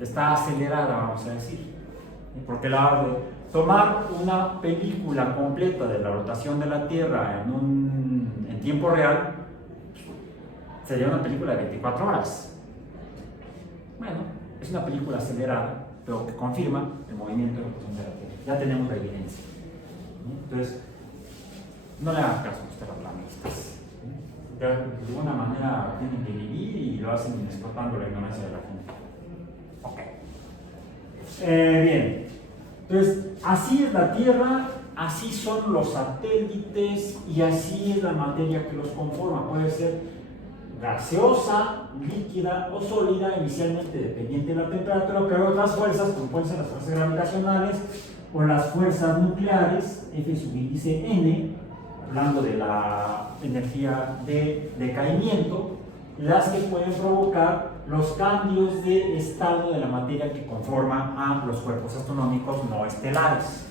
Está acelerada, vamos a decir. Porque tomar una película completa de la rotación de la Tierra en tiempo real sería una película de 24 horas. Bueno, es una película acelerada, pero que confirma el movimiento de rotación de la Tierra. Ya tenemos la evidencia. Entonces, no le hagan caso a los terraplanistas. De alguna manera tienen que vivir y lo hacen explotando la ignorancia de la gente. Ok. Bien. Entonces, así es la Tierra, así son los satélites y así es la materia que los conforma. Puede ser gaseosa, líquida o sólida, inicialmente dependiente de la temperatura, pero hay otras fuerzas, como pueden ser las fuerzas gravitacionales o las fuerzas nucleares, F sub índice N, hablando de la energía de decaimiento, las que pueden provocar los cambios de estado de la materia que conforman a los cuerpos astronómicos no estelares: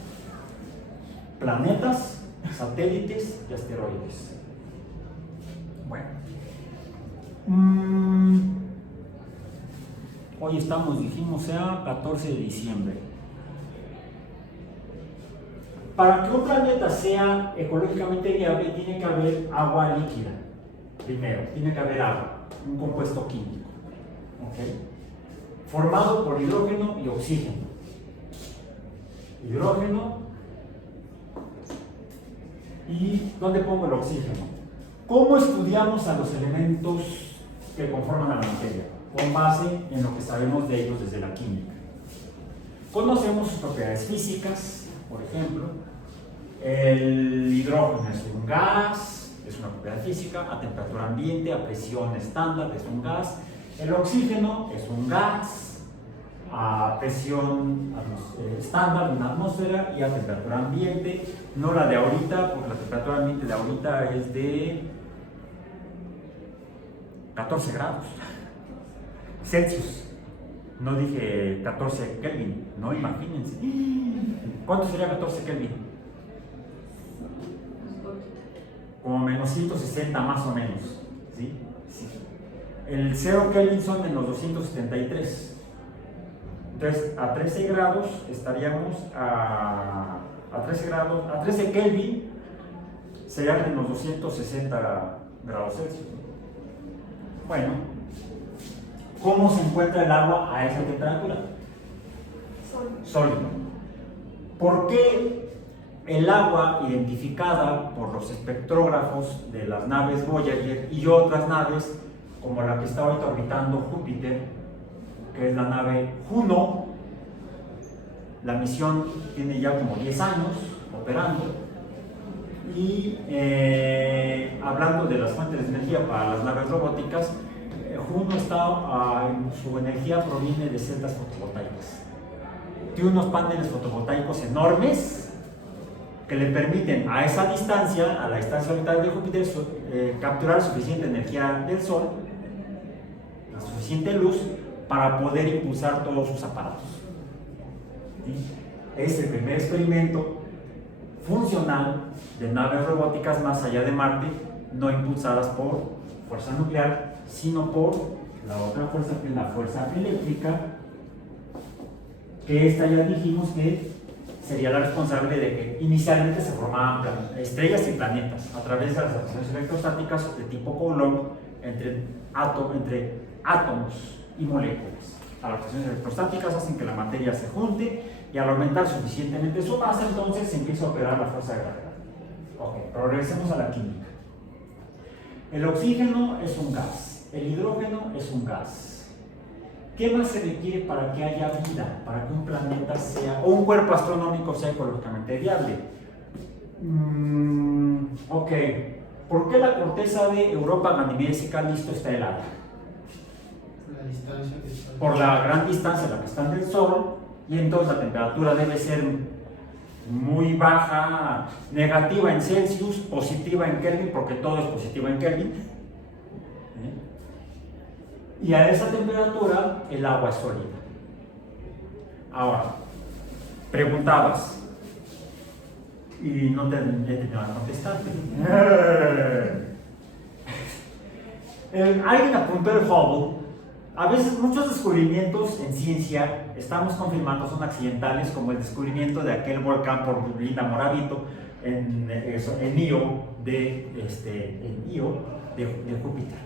planetas, satélites y asteroides. Bueno, hoy estamos, dijimos, sea 14 de diciembre. Para que un planeta sea ecológicamente viable, tiene que haber agua líquida. Primero, tiene que haber agua, un compuesto químico, ¿okay? Formado por hidrógeno y oxígeno. Hidrógeno. ¿Y dónde pongo el oxígeno? ¿Cómo estudiamos a los elementos que conforman a la materia? Con base en lo que sabemos de ellos desde la química. Conocemos sus propiedades físicas, por ejemplo. El hidrógeno es un gas, es una propiedad física, a temperatura ambiente, a presión estándar es un gas. El oxígeno es un gas, a presión estándar, una atmósfera, y a temperatura ambiente, no la de ahorita, porque la temperatura ambiente de ahorita es de 14 grados Celsius. No dije 14 Kelvin, no, imagínense. ¿Cuánto sería 14 Kelvin? Como menos 160 más o menos, ¿sí? Sí. El 0 Kelvin son menos 273. Entonces, a 13 grados estaríamos a 13 Kelvin serían menos 260 grados Celsius. Bueno, ¿cómo se encuentra el agua a esa temperatura? Sólido. ¿Por qué el agua identificada por los espectrógrafos de las naves Voyager y otras naves, como la que está ahorita orbitando Júpiter, que es la nave Juno? La misión tiene ya como 10 años operando, y hablando de las fuentes de energía para las naves robóticas, Juno su energía proviene de celdas fotovoltaicas. Tiene unos paneles fotovoltaicos enormes que le permiten a esa distancia, a la distancia orbital de Júpiter, capturar suficiente energía del Sol, la suficiente luz, para poder impulsar todos sus aparatos. ¿Sí? Es el primer experimento funcional de naves robóticas más allá de Marte, no impulsadas por fuerza nuclear, sino por la otra fuerza, que es la fuerza eléctrica, que esta ya dijimos que sería la responsable de que inicialmente se formaban estrellas y planetas a través de las atracciones electrostáticas de tipo Coulomb entre átomos y moléculas. Las atracciones electrostáticas hacen que la materia se junte, y al aumentar suficientemente su masa, entonces se empieza a operar la fuerza de gravedad. Ok, pero regresemos a la química. El oxígeno es un gas, el hidrógeno es un gas. ¿Qué más se requiere para que haya vida, para que un planeta sea, o un cuerpo astronómico sea ecológicamente viable? Ok, ¿por qué la corteza de Europa, Ganímedes y Calisto está helada? La distancia que está. Por la gran distancia a la que están del Sol, y entonces la temperatura debe ser muy baja, negativa en Celsius, positiva en Kelvin, porque todo es positivo en Kelvin. Y a esa temperatura el agua es sólida. Ahora, preguntabas y no te terminaban de contestar. Alguien apuntó el Hubble. A veces muchos descubrimientos en ciencia estamos confirmando son accidentales, como el descubrimiento de aquel volcán por Linda Moravito en Io de Júpiter.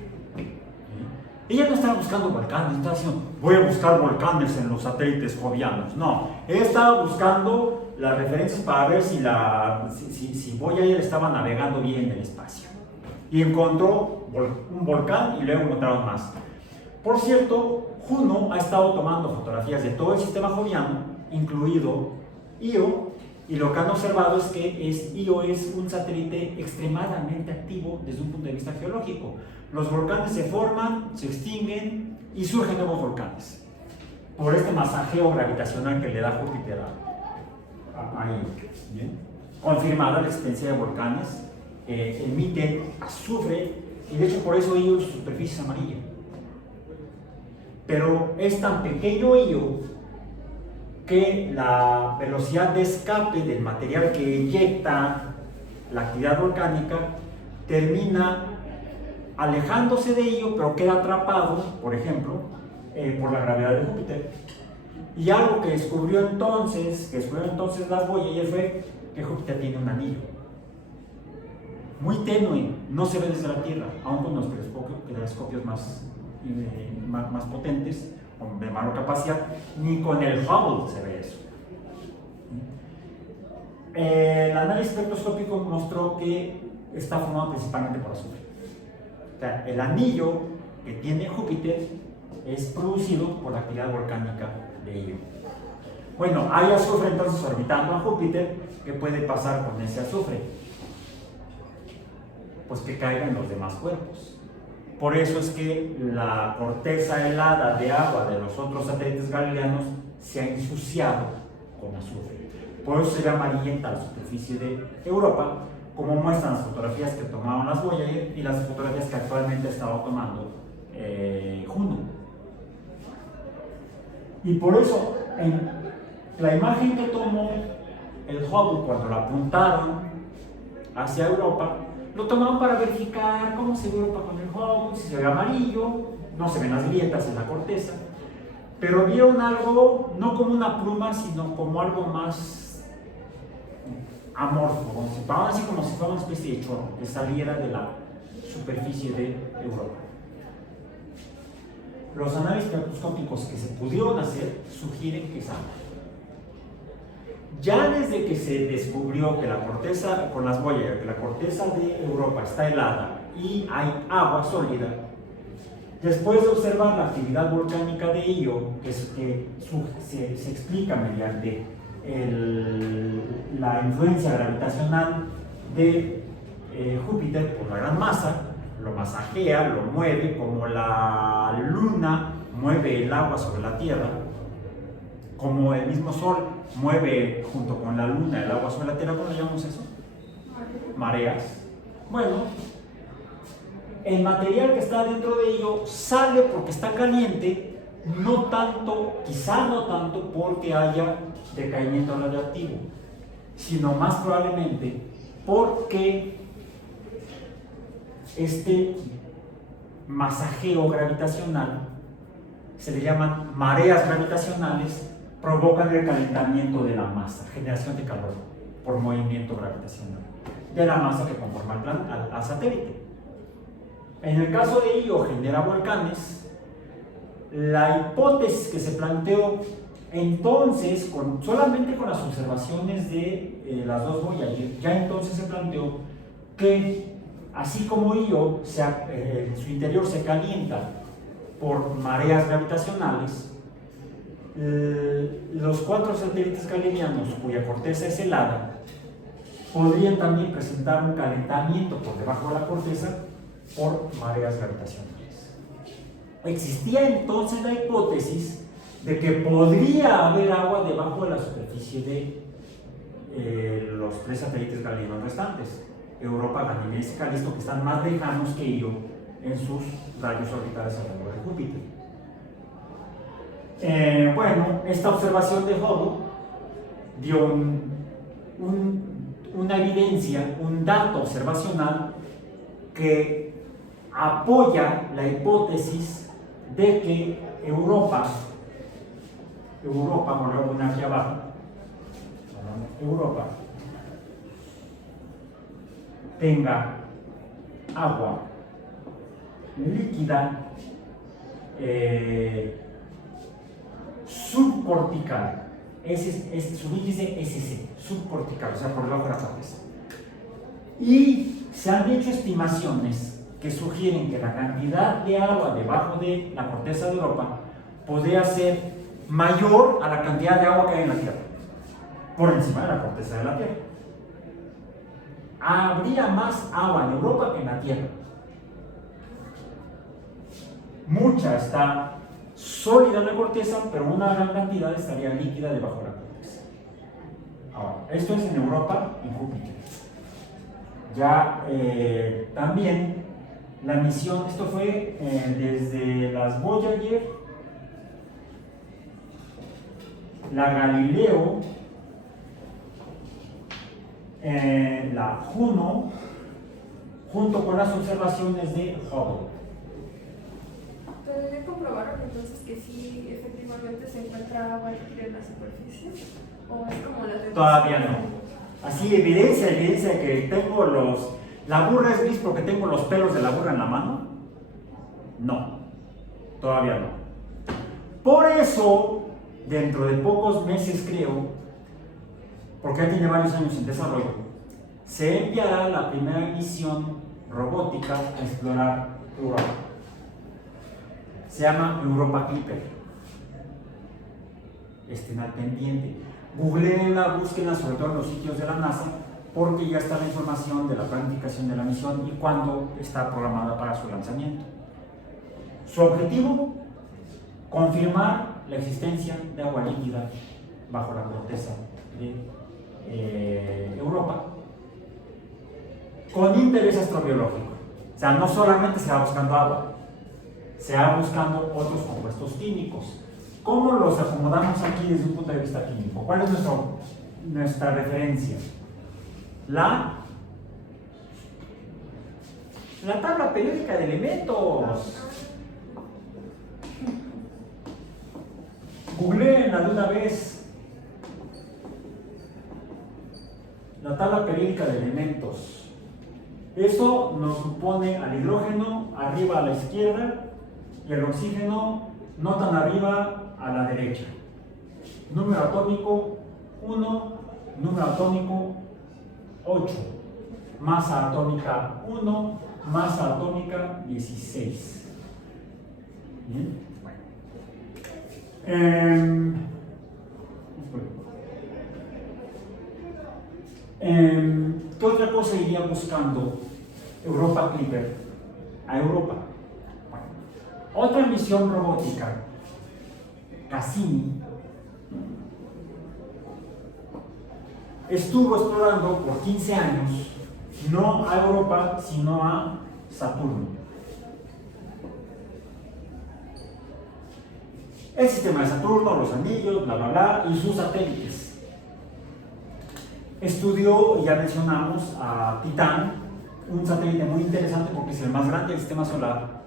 Ella no estaba buscando volcanes, no estaba diciendo voy a buscar volcanes en los satélites jovianos. No, ella estaba buscando las referencias para ver si Voyager estaba navegando bien en el espacio. Y encontró un volcán y luego encontraron más. Por cierto, Juno ha estado tomando fotografías de todo el sistema joviano, incluido Io, y lo que han observado es que Io es un satélite extremadamente activo desde un punto de vista geológico. Los volcanes se forman, se extinguen y surgen nuevos volcanes por este masajeo gravitacional que le da Júpiter ahí. ¿Bien? Confirmada la existencia de volcanes, emiten azufre Y de hecho por eso Io su superficie es amarilla. Pero es tan pequeño Io que la velocidad de escape del material que eyecta la actividad volcánica termina alejándose de Io, pero queda atrapado, por ejemplo, por la gravedad de Júpiter. Y algo que descubrieron entonces las Voyager fue que Júpiter tiene un anillo muy tenue, no se ve desde la Tierra, aun con los telescopios más potentes, con de mayor capacidad, ni con el Hubble se ve eso. El análisis espectroscópico mostró que está formado principalmente por azufre. O sea, el anillo que tiene Júpiter es producido por la actividad volcánica de Io. Bueno, hay azufre entonces orbitando a Júpiter. ¿Qué puede pasar con ese azufre? Pues que caiga en los demás cuerpos. Por eso es que la corteza helada de agua de los otros satélites galileanos se ha ensuciado con azufre. Por eso se ve amarillenta la superficie de Europa, como muestran las fotografías que tomaron las Voyager y las fotografías que actualmente ha estado tomando Juno. Y por eso, en la imagen que tomó el Hubble cuando la apuntaron hacia Europa, lo tomaron para verificar cómo se ve Europa con el Hubble, si se ve amarillo, no se ven las grietas en la corteza, pero vieron algo no como una pluma, sino como algo más amorfo, así como si fuera una especie de chorro que saliera de la superficie de Europa. Los análisis espectroscópicos que se pudieron hacer sugieren que es agua. Ya desde que se descubrió que la corteza, con las Voyager, que la corteza de Europa está helada y hay agua sólida, después de observar la actividad volcánica de Io, que se explica mediante la influencia gravitacional de Júpiter por la gran masa, lo masajea, lo mueve, como la luna mueve el agua sobre la Tierra, como el mismo Sol mueve junto con la luna el agua sobre la Tierra. ¿Cómo le llamamos eso? Mareas. Bueno, el material que está dentro de ello sale porque está caliente, no tanto, quizá no tanto porque haya decaimiento radioactivo, sino más probablemente porque este masajeo gravitacional, se le llaman mareas gravitacionales, provocan el calentamiento de la masa, generación de calor por movimiento gravitacional de la masa que conforma al satélite. En el caso de Io genera volcanes. La hipótesis que se planteó entonces, solamente con las observaciones de las dos Voyager, ya entonces se planteó que así como Io, su interior se calienta por mareas gravitacionales, los 4 satélites galileanos cuya corteza es helada podrían también presentar un calentamiento por debajo de la corteza por mareas gravitacionales. Existía entonces la hipótesis de que podría haber agua debajo de la superficie de los 3 satélites galileanos restantes, Europa, Ganymede y Calisto, que están más lejanos que Io en sus rayos orbitales alrededor de Júpiter. Bueno, esta observación de Hubble dio una evidencia, un dato observacional que apoya la hipótesis de que Europa, como lo voy a poner aquí abajo, Europa tenga agua líquida subcortical. Su índice SC, subcortical, o sea, por debajo de la corteza. Y se han hecho estimaciones que sugieren que la cantidad de agua debajo de la corteza de Europa podría ser mayor a la cantidad de agua que hay en la Tierra, por encima de la corteza de la Tierra. Habría más agua en Europa que en la Tierra. Mucha está sólida en la corteza, pero una gran cantidad estaría líquida debajo de la corteza. Ahora, esto es en Europa y Júpiter. Ya también la misión, esto fue desde las Voyager, la Galileo, la Juno, junto con las observaciones de Hubble. Pero ya comprobaron entonces que sí, efectivamente se encuentra agua líquida en la superficie, o es como la teoría. Todavía no. Así, evidencia de que tengo la burra es gris porque tengo los pelos de la burra en la mano. No, todavía no. Por eso, dentro de pocos meses creo, porque ya tiene varios años en desarrollo, se enviará la primera misión robótica a explorar Europa. Se llama Europa Clipper. Estén al pendiente. Googleenla, búsquenla sobre todo en los sitios de la NASA, porque ya está la información de la planificación de la misión y cuándo está programada para su lanzamiento. Su objetivo, confirmar la existencia de agua líquida bajo la corteza de Europa, con interés astrobiológico. O sea, no solamente se va buscando agua, se va buscando otros compuestos químicos. ¿Cómo los acomodamos aquí desde un punto de vista químico? ¿Cuál es nuestra referencia? La tabla periódica de elementos. Googleenla de una vez. La tabla periódica de elementos. Eso nos supone al hidrógeno arriba a la izquierda y el oxígeno no tan arriba a la derecha. Número atómico 1, número atómico 8, masa atómica 1, masa atómica 16. Bien. ¿Qué otra cosa iría buscando Europa Clipper a Europa? Bueno, otra misión robótica, Cassini, estuvo explorando por 15 años no a Europa, sino a Saturno. El sistema de Saturno, los anillos, bla bla bla, y sus satélites. Estudió, ya mencionamos, a Titán, un satélite muy interesante porque es el más grande del sistema solar,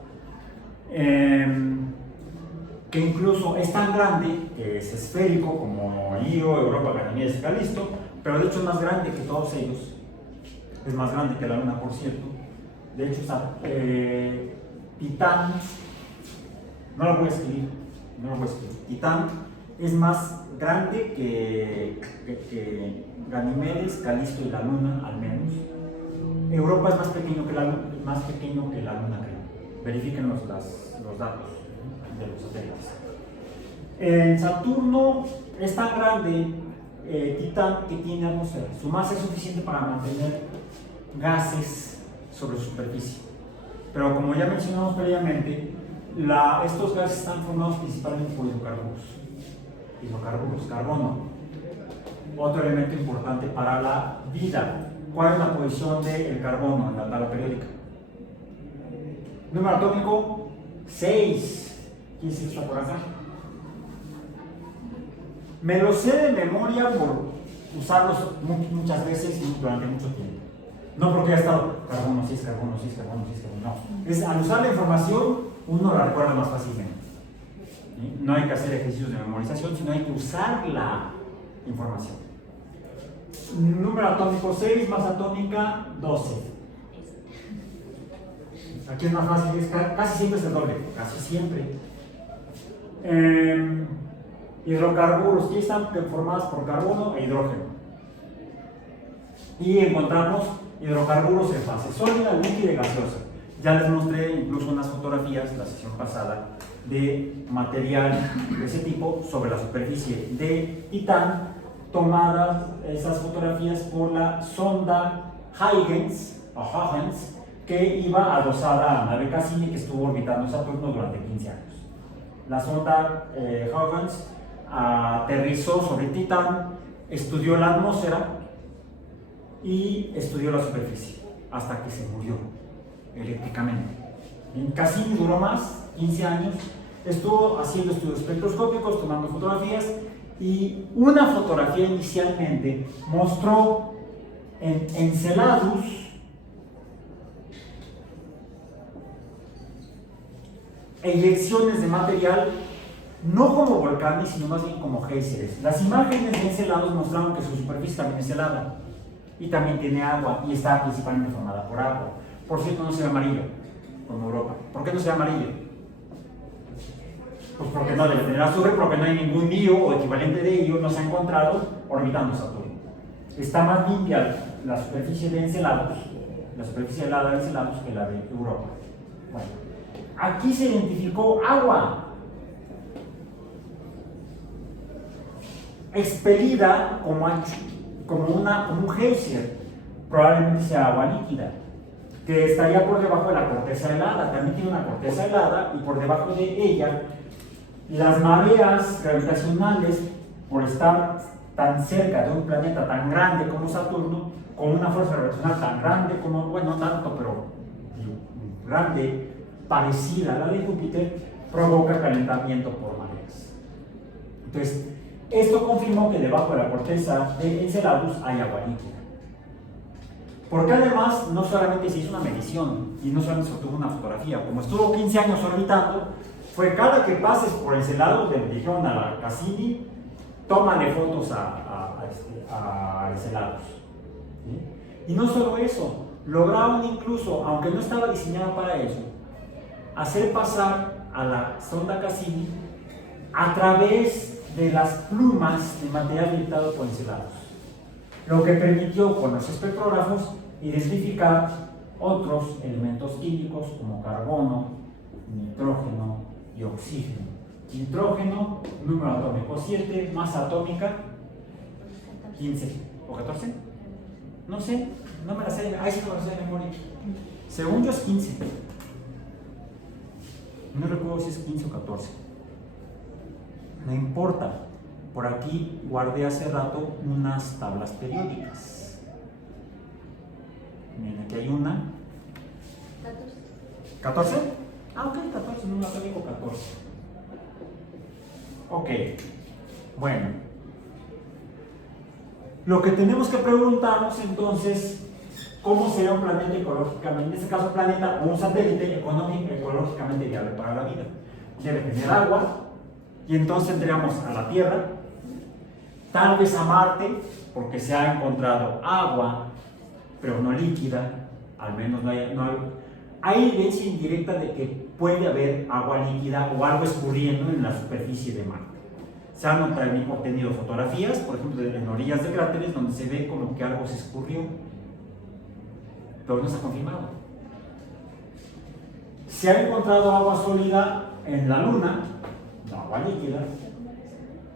que incluso es tan grande que es esférico como Io, Europa, Ganímedes y Calisto, pero de hecho es más grande que todos ellos. Es más grande que la Luna, por cierto. De hecho, Titán, no lo voy a escribir, Titán es más grande que Ganímedes, Calisto y la Luna, al menos. Europa es más pequeño que la Luna, creo. Verifiquen los datos de los satélites. En Saturno es tan grande Titán que tiene atmósfera. Su masa es suficiente para mantener gases sobre su superficie. Pero como ya mencionamos previamente, estos gases están formados principalmente por hidrocarburos, carbono. Otro elemento importante para la vida. ¿Cuál es la posición del carbono en la tabla periódica? Número atómico 6. ¿Quién se está por acá? Me lo sé de memoria por usarlos muchas veces y durante mucho tiempo. No porque haya estado carbono, sí es carbono, no. Es al usar la información uno la recuerda más fácilmente. ¿Sí? No hay que hacer ejercicios de memorización, sino hay que usar la información. Número atómico 6, masa atómica 12. Aquí es más fácil, casi siempre es el doble, casi siempre. Hidrocarburos, que están formados por carbono e hidrógeno. Y encontramos hidrocarburos en fase sólida, líquida y gaseosa. Ya les mostré incluso unas fotografías la sesión pasada de material de ese tipo sobre la superficie de Titán, tomadas esas fotografías por la sonda Huygens, que iba adosada a la nave Cassini que estuvo orbitando Saturno durante 15 años. La sonda Huygens aterrizó sobre Titán, estudió la atmósfera y estudió la superficie hasta que se murió eléctricamente. Cassini duró más, 15 años, estuvo haciendo estudios espectroscópicos, tomando fotografías, y una fotografía inicialmente mostró en Enceladus eyecciones de material, no como volcanes, sino más bien como géiseres. Las imágenes de Enceladus mostraron que su superficie también es helada y también tiene agua y está principalmente formada por agua. Por cierto, no se ve amarillo como Europa. ¿Por qué no se ve amarillo? Pues porque no debe tener azufre, porque no hay ningún Io o equivalente de Io, no se ha encontrado orbitando Saturno. Está más limpia la superficie de Enceladus, la superficie helada de Enceladus, que la de Europa. Bueno, aquí se identificó agua expelida como un geyser, probablemente sea agua líquida, que estaría por debajo de la corteza helada. También tiene una corteza helada y por debajo de ella las mareas gravitacionales, por estar tan cerca de un planeta tan grande como Saturno, con una fuerza gravitacional tan grande como, bueno, no tanto, pero grande, parecida a la de Júpiter, provoca calentamiento por mareas. Entonces, esto confirmó que debajo de la corteza de Enceladus hay agua líquida. Porque además, no solamente se hizo una medición y no solamente se obtuvo una fotografía, como estuvo 15 años orbitando, fue cada que pases por Enceladus, le dijeron a Cassini, tómale fotos a Enceladus. ¿Sí? Y no solo eso, lograron incluso, aunque no estaba diseñada para eso, hacer pasar a la sonda Cassini a través de las plumas de material inyectado por Enceladus, lo que permitió con los espectrógrafos identificar otros elementos químicos como carbono, nitrógeno y oxígeno. Nitrógeno, número atómico 7, masa atómica 15 o 14, no sé, no me la sé, ahí sí no me la sé de memoria. Según yo es 15, no recuerdo si es 15 o 14, no importa. Por aquí guardé hace rato unas tablas periódicas. Miren, aquí hay una. 14. ¿14? Ah, ok, 14, número atómico 14. Ok, bueno. Lo que tenemos que preguntarnos entonces, ¿cómo sería un planeta ecológicamente, en este caso planeta o un satélite ecológicamente viable para la vida? Debe tener agua, y entonces tendríamos a la Tierra, tal vez a Marte, porque se ha encontrado agua, pero no líquida, al menos hay evidencia indirecta de que puede haber agua líquida o algo escurriendo en la superficie de Marte. Se han obtenido fotografías, por ejemplo, en orillas de cráteres, donde se ve como que algo se escurrió, pero no se ha confirmado. Se ha encontrado agua sólida en la Luna, no agua líquida,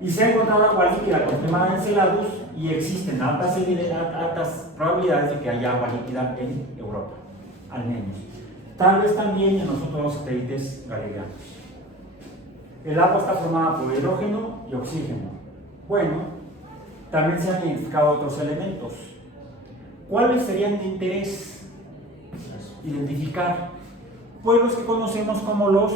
y se ha encontrado agua líquida confirmada en Enceladus, y existen altas probabilidades de que haya agua líquida en Europa, al menos. Tal vez también en los otros satélites galileanos. El agua está formada por hidrógeno y oxígeno. Bueno, también se han identificado otros elementos. ¿Cuáles serían de interés identificar? Pues los que conocemos como los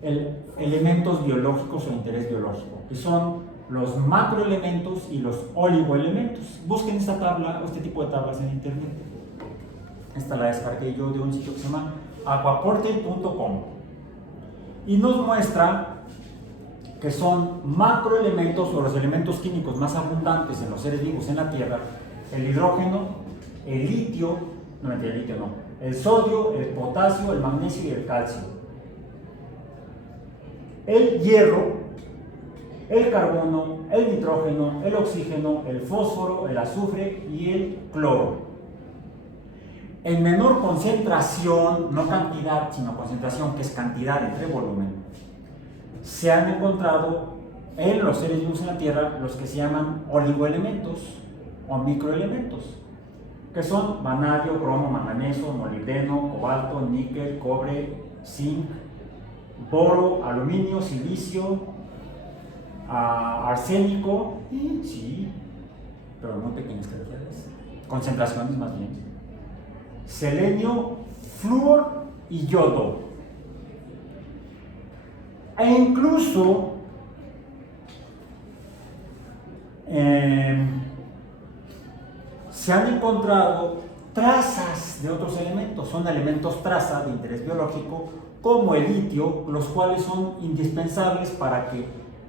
elementos biológicos o de interés biológico, que son los macroelementos y los oligoelementos. Busquen esta tabla, este tipo de tablas en internet. Esta la descargué yo de un sitio que se llama aquaportal.com y nos muestra que son macroelementos o los elementos químicos más abundantes en los seres vivos en la Tierra: el hidrógeno, el litio, el sodio, el potasio, el magnesio y el calcio, el hierro, el carbono, el nitrógeno, el oxígeno, el fósforo, el azufre y el cloro. En menor concentración, no cantidad, sino concentración, que es cantidad entre volumen, se han encontrado en los seres vivos en la Tierra los que se llaman oligoelementos o microelementos, que son vanadio, cromo, manganeso, molibdeno, cobalto, níquel, cobre, zinc, boro, aluminio, silicio, arsénico, sí, pero muy pequeñas cantidades, concentraciones más bien, selenio, flúor y yodo. E incluso se han encontrado trazas de otros elementos, son elementos traza de interés biológico, como el litio, los cuales son indispensables para que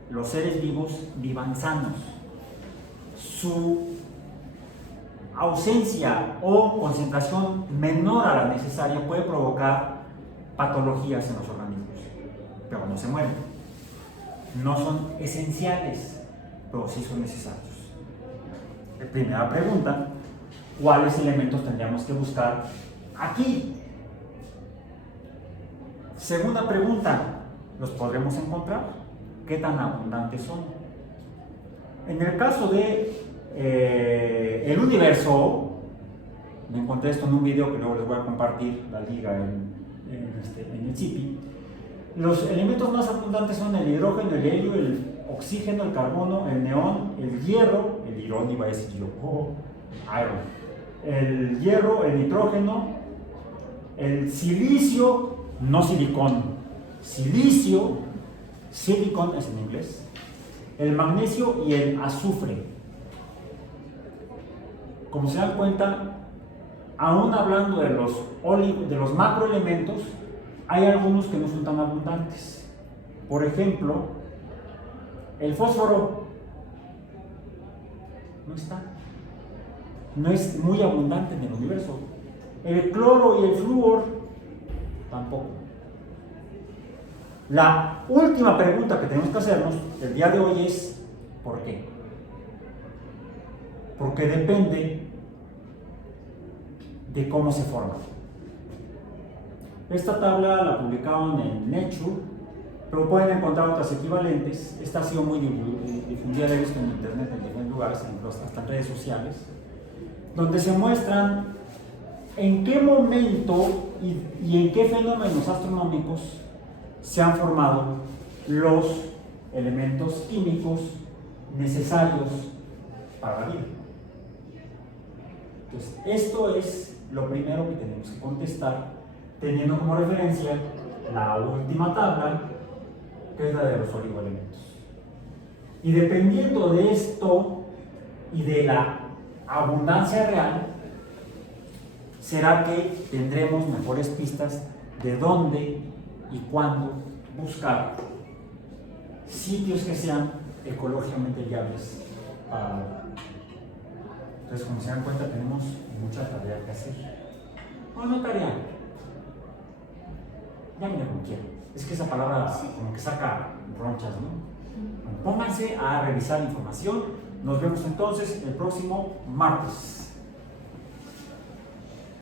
los seres vivos vivan sanos. Su ausencia o concentración menor a la necesaria puede provocar patologías en los organismos, pero no se mueren. No son esenciales, pero sí son necesarios. Primera pregunta: ¿cuáles elementos tendríamos que buscar aquí? Segunda pregunta: ¿los podremos encontrar? ¿Qué tan abundantes son? En el caso de el universo, me encontré esto en un video que luego les voy a compartir la liga en el CIPI. Los elementos más abundantes son el hidrógeno, el helio, el oxígeno, el carbono, el neón, el hierro, el irón iba a decir yo, iron, el hierro, el nitrógeno, el silicio, no silicón, silicio, silicon es en inglés, el magnesio y el azufre. Como se dan cuenta, aún hablando de los macroelementos, hay algunos que no son tan abundantes. Por ejemplo, el fósforo no está, no es muy abundante en el universo. El cloro y el flúor tampoco. La última pregunta que tenemos que hacernos el día de hoy es ¿por qué? Porque depende de cómo se forma. Esta tabla la publicaron en Nature, pero pueden encontrar otras equivalentes. Esta ha sido muy difundida, la he visto en internet en diferentes lugares, hasta en redes sociales, donde se muestran en qué momento y en qué fenómenos astronómicos se han formado los elementos químicos necesarios para la vida. Entonces, esto es lo primero que tenemos que contestar, teniendo como referencia la última tabla, que es la de los oligoelementos. Y dependiendo de esto y de la abundancia real, será que tendremos mejores pistas de dónde y cuándo buscar sitios que sean ecológicamente viables para la vida. Entonces, como se dan cuenta, tenemos mucha tarea que hacer. No tarea, llámenle como quieran. Es que esa palabra como que saca ronchas, ¿no? Pónganse a revisar información. Nos vemos entonces el próximo martes.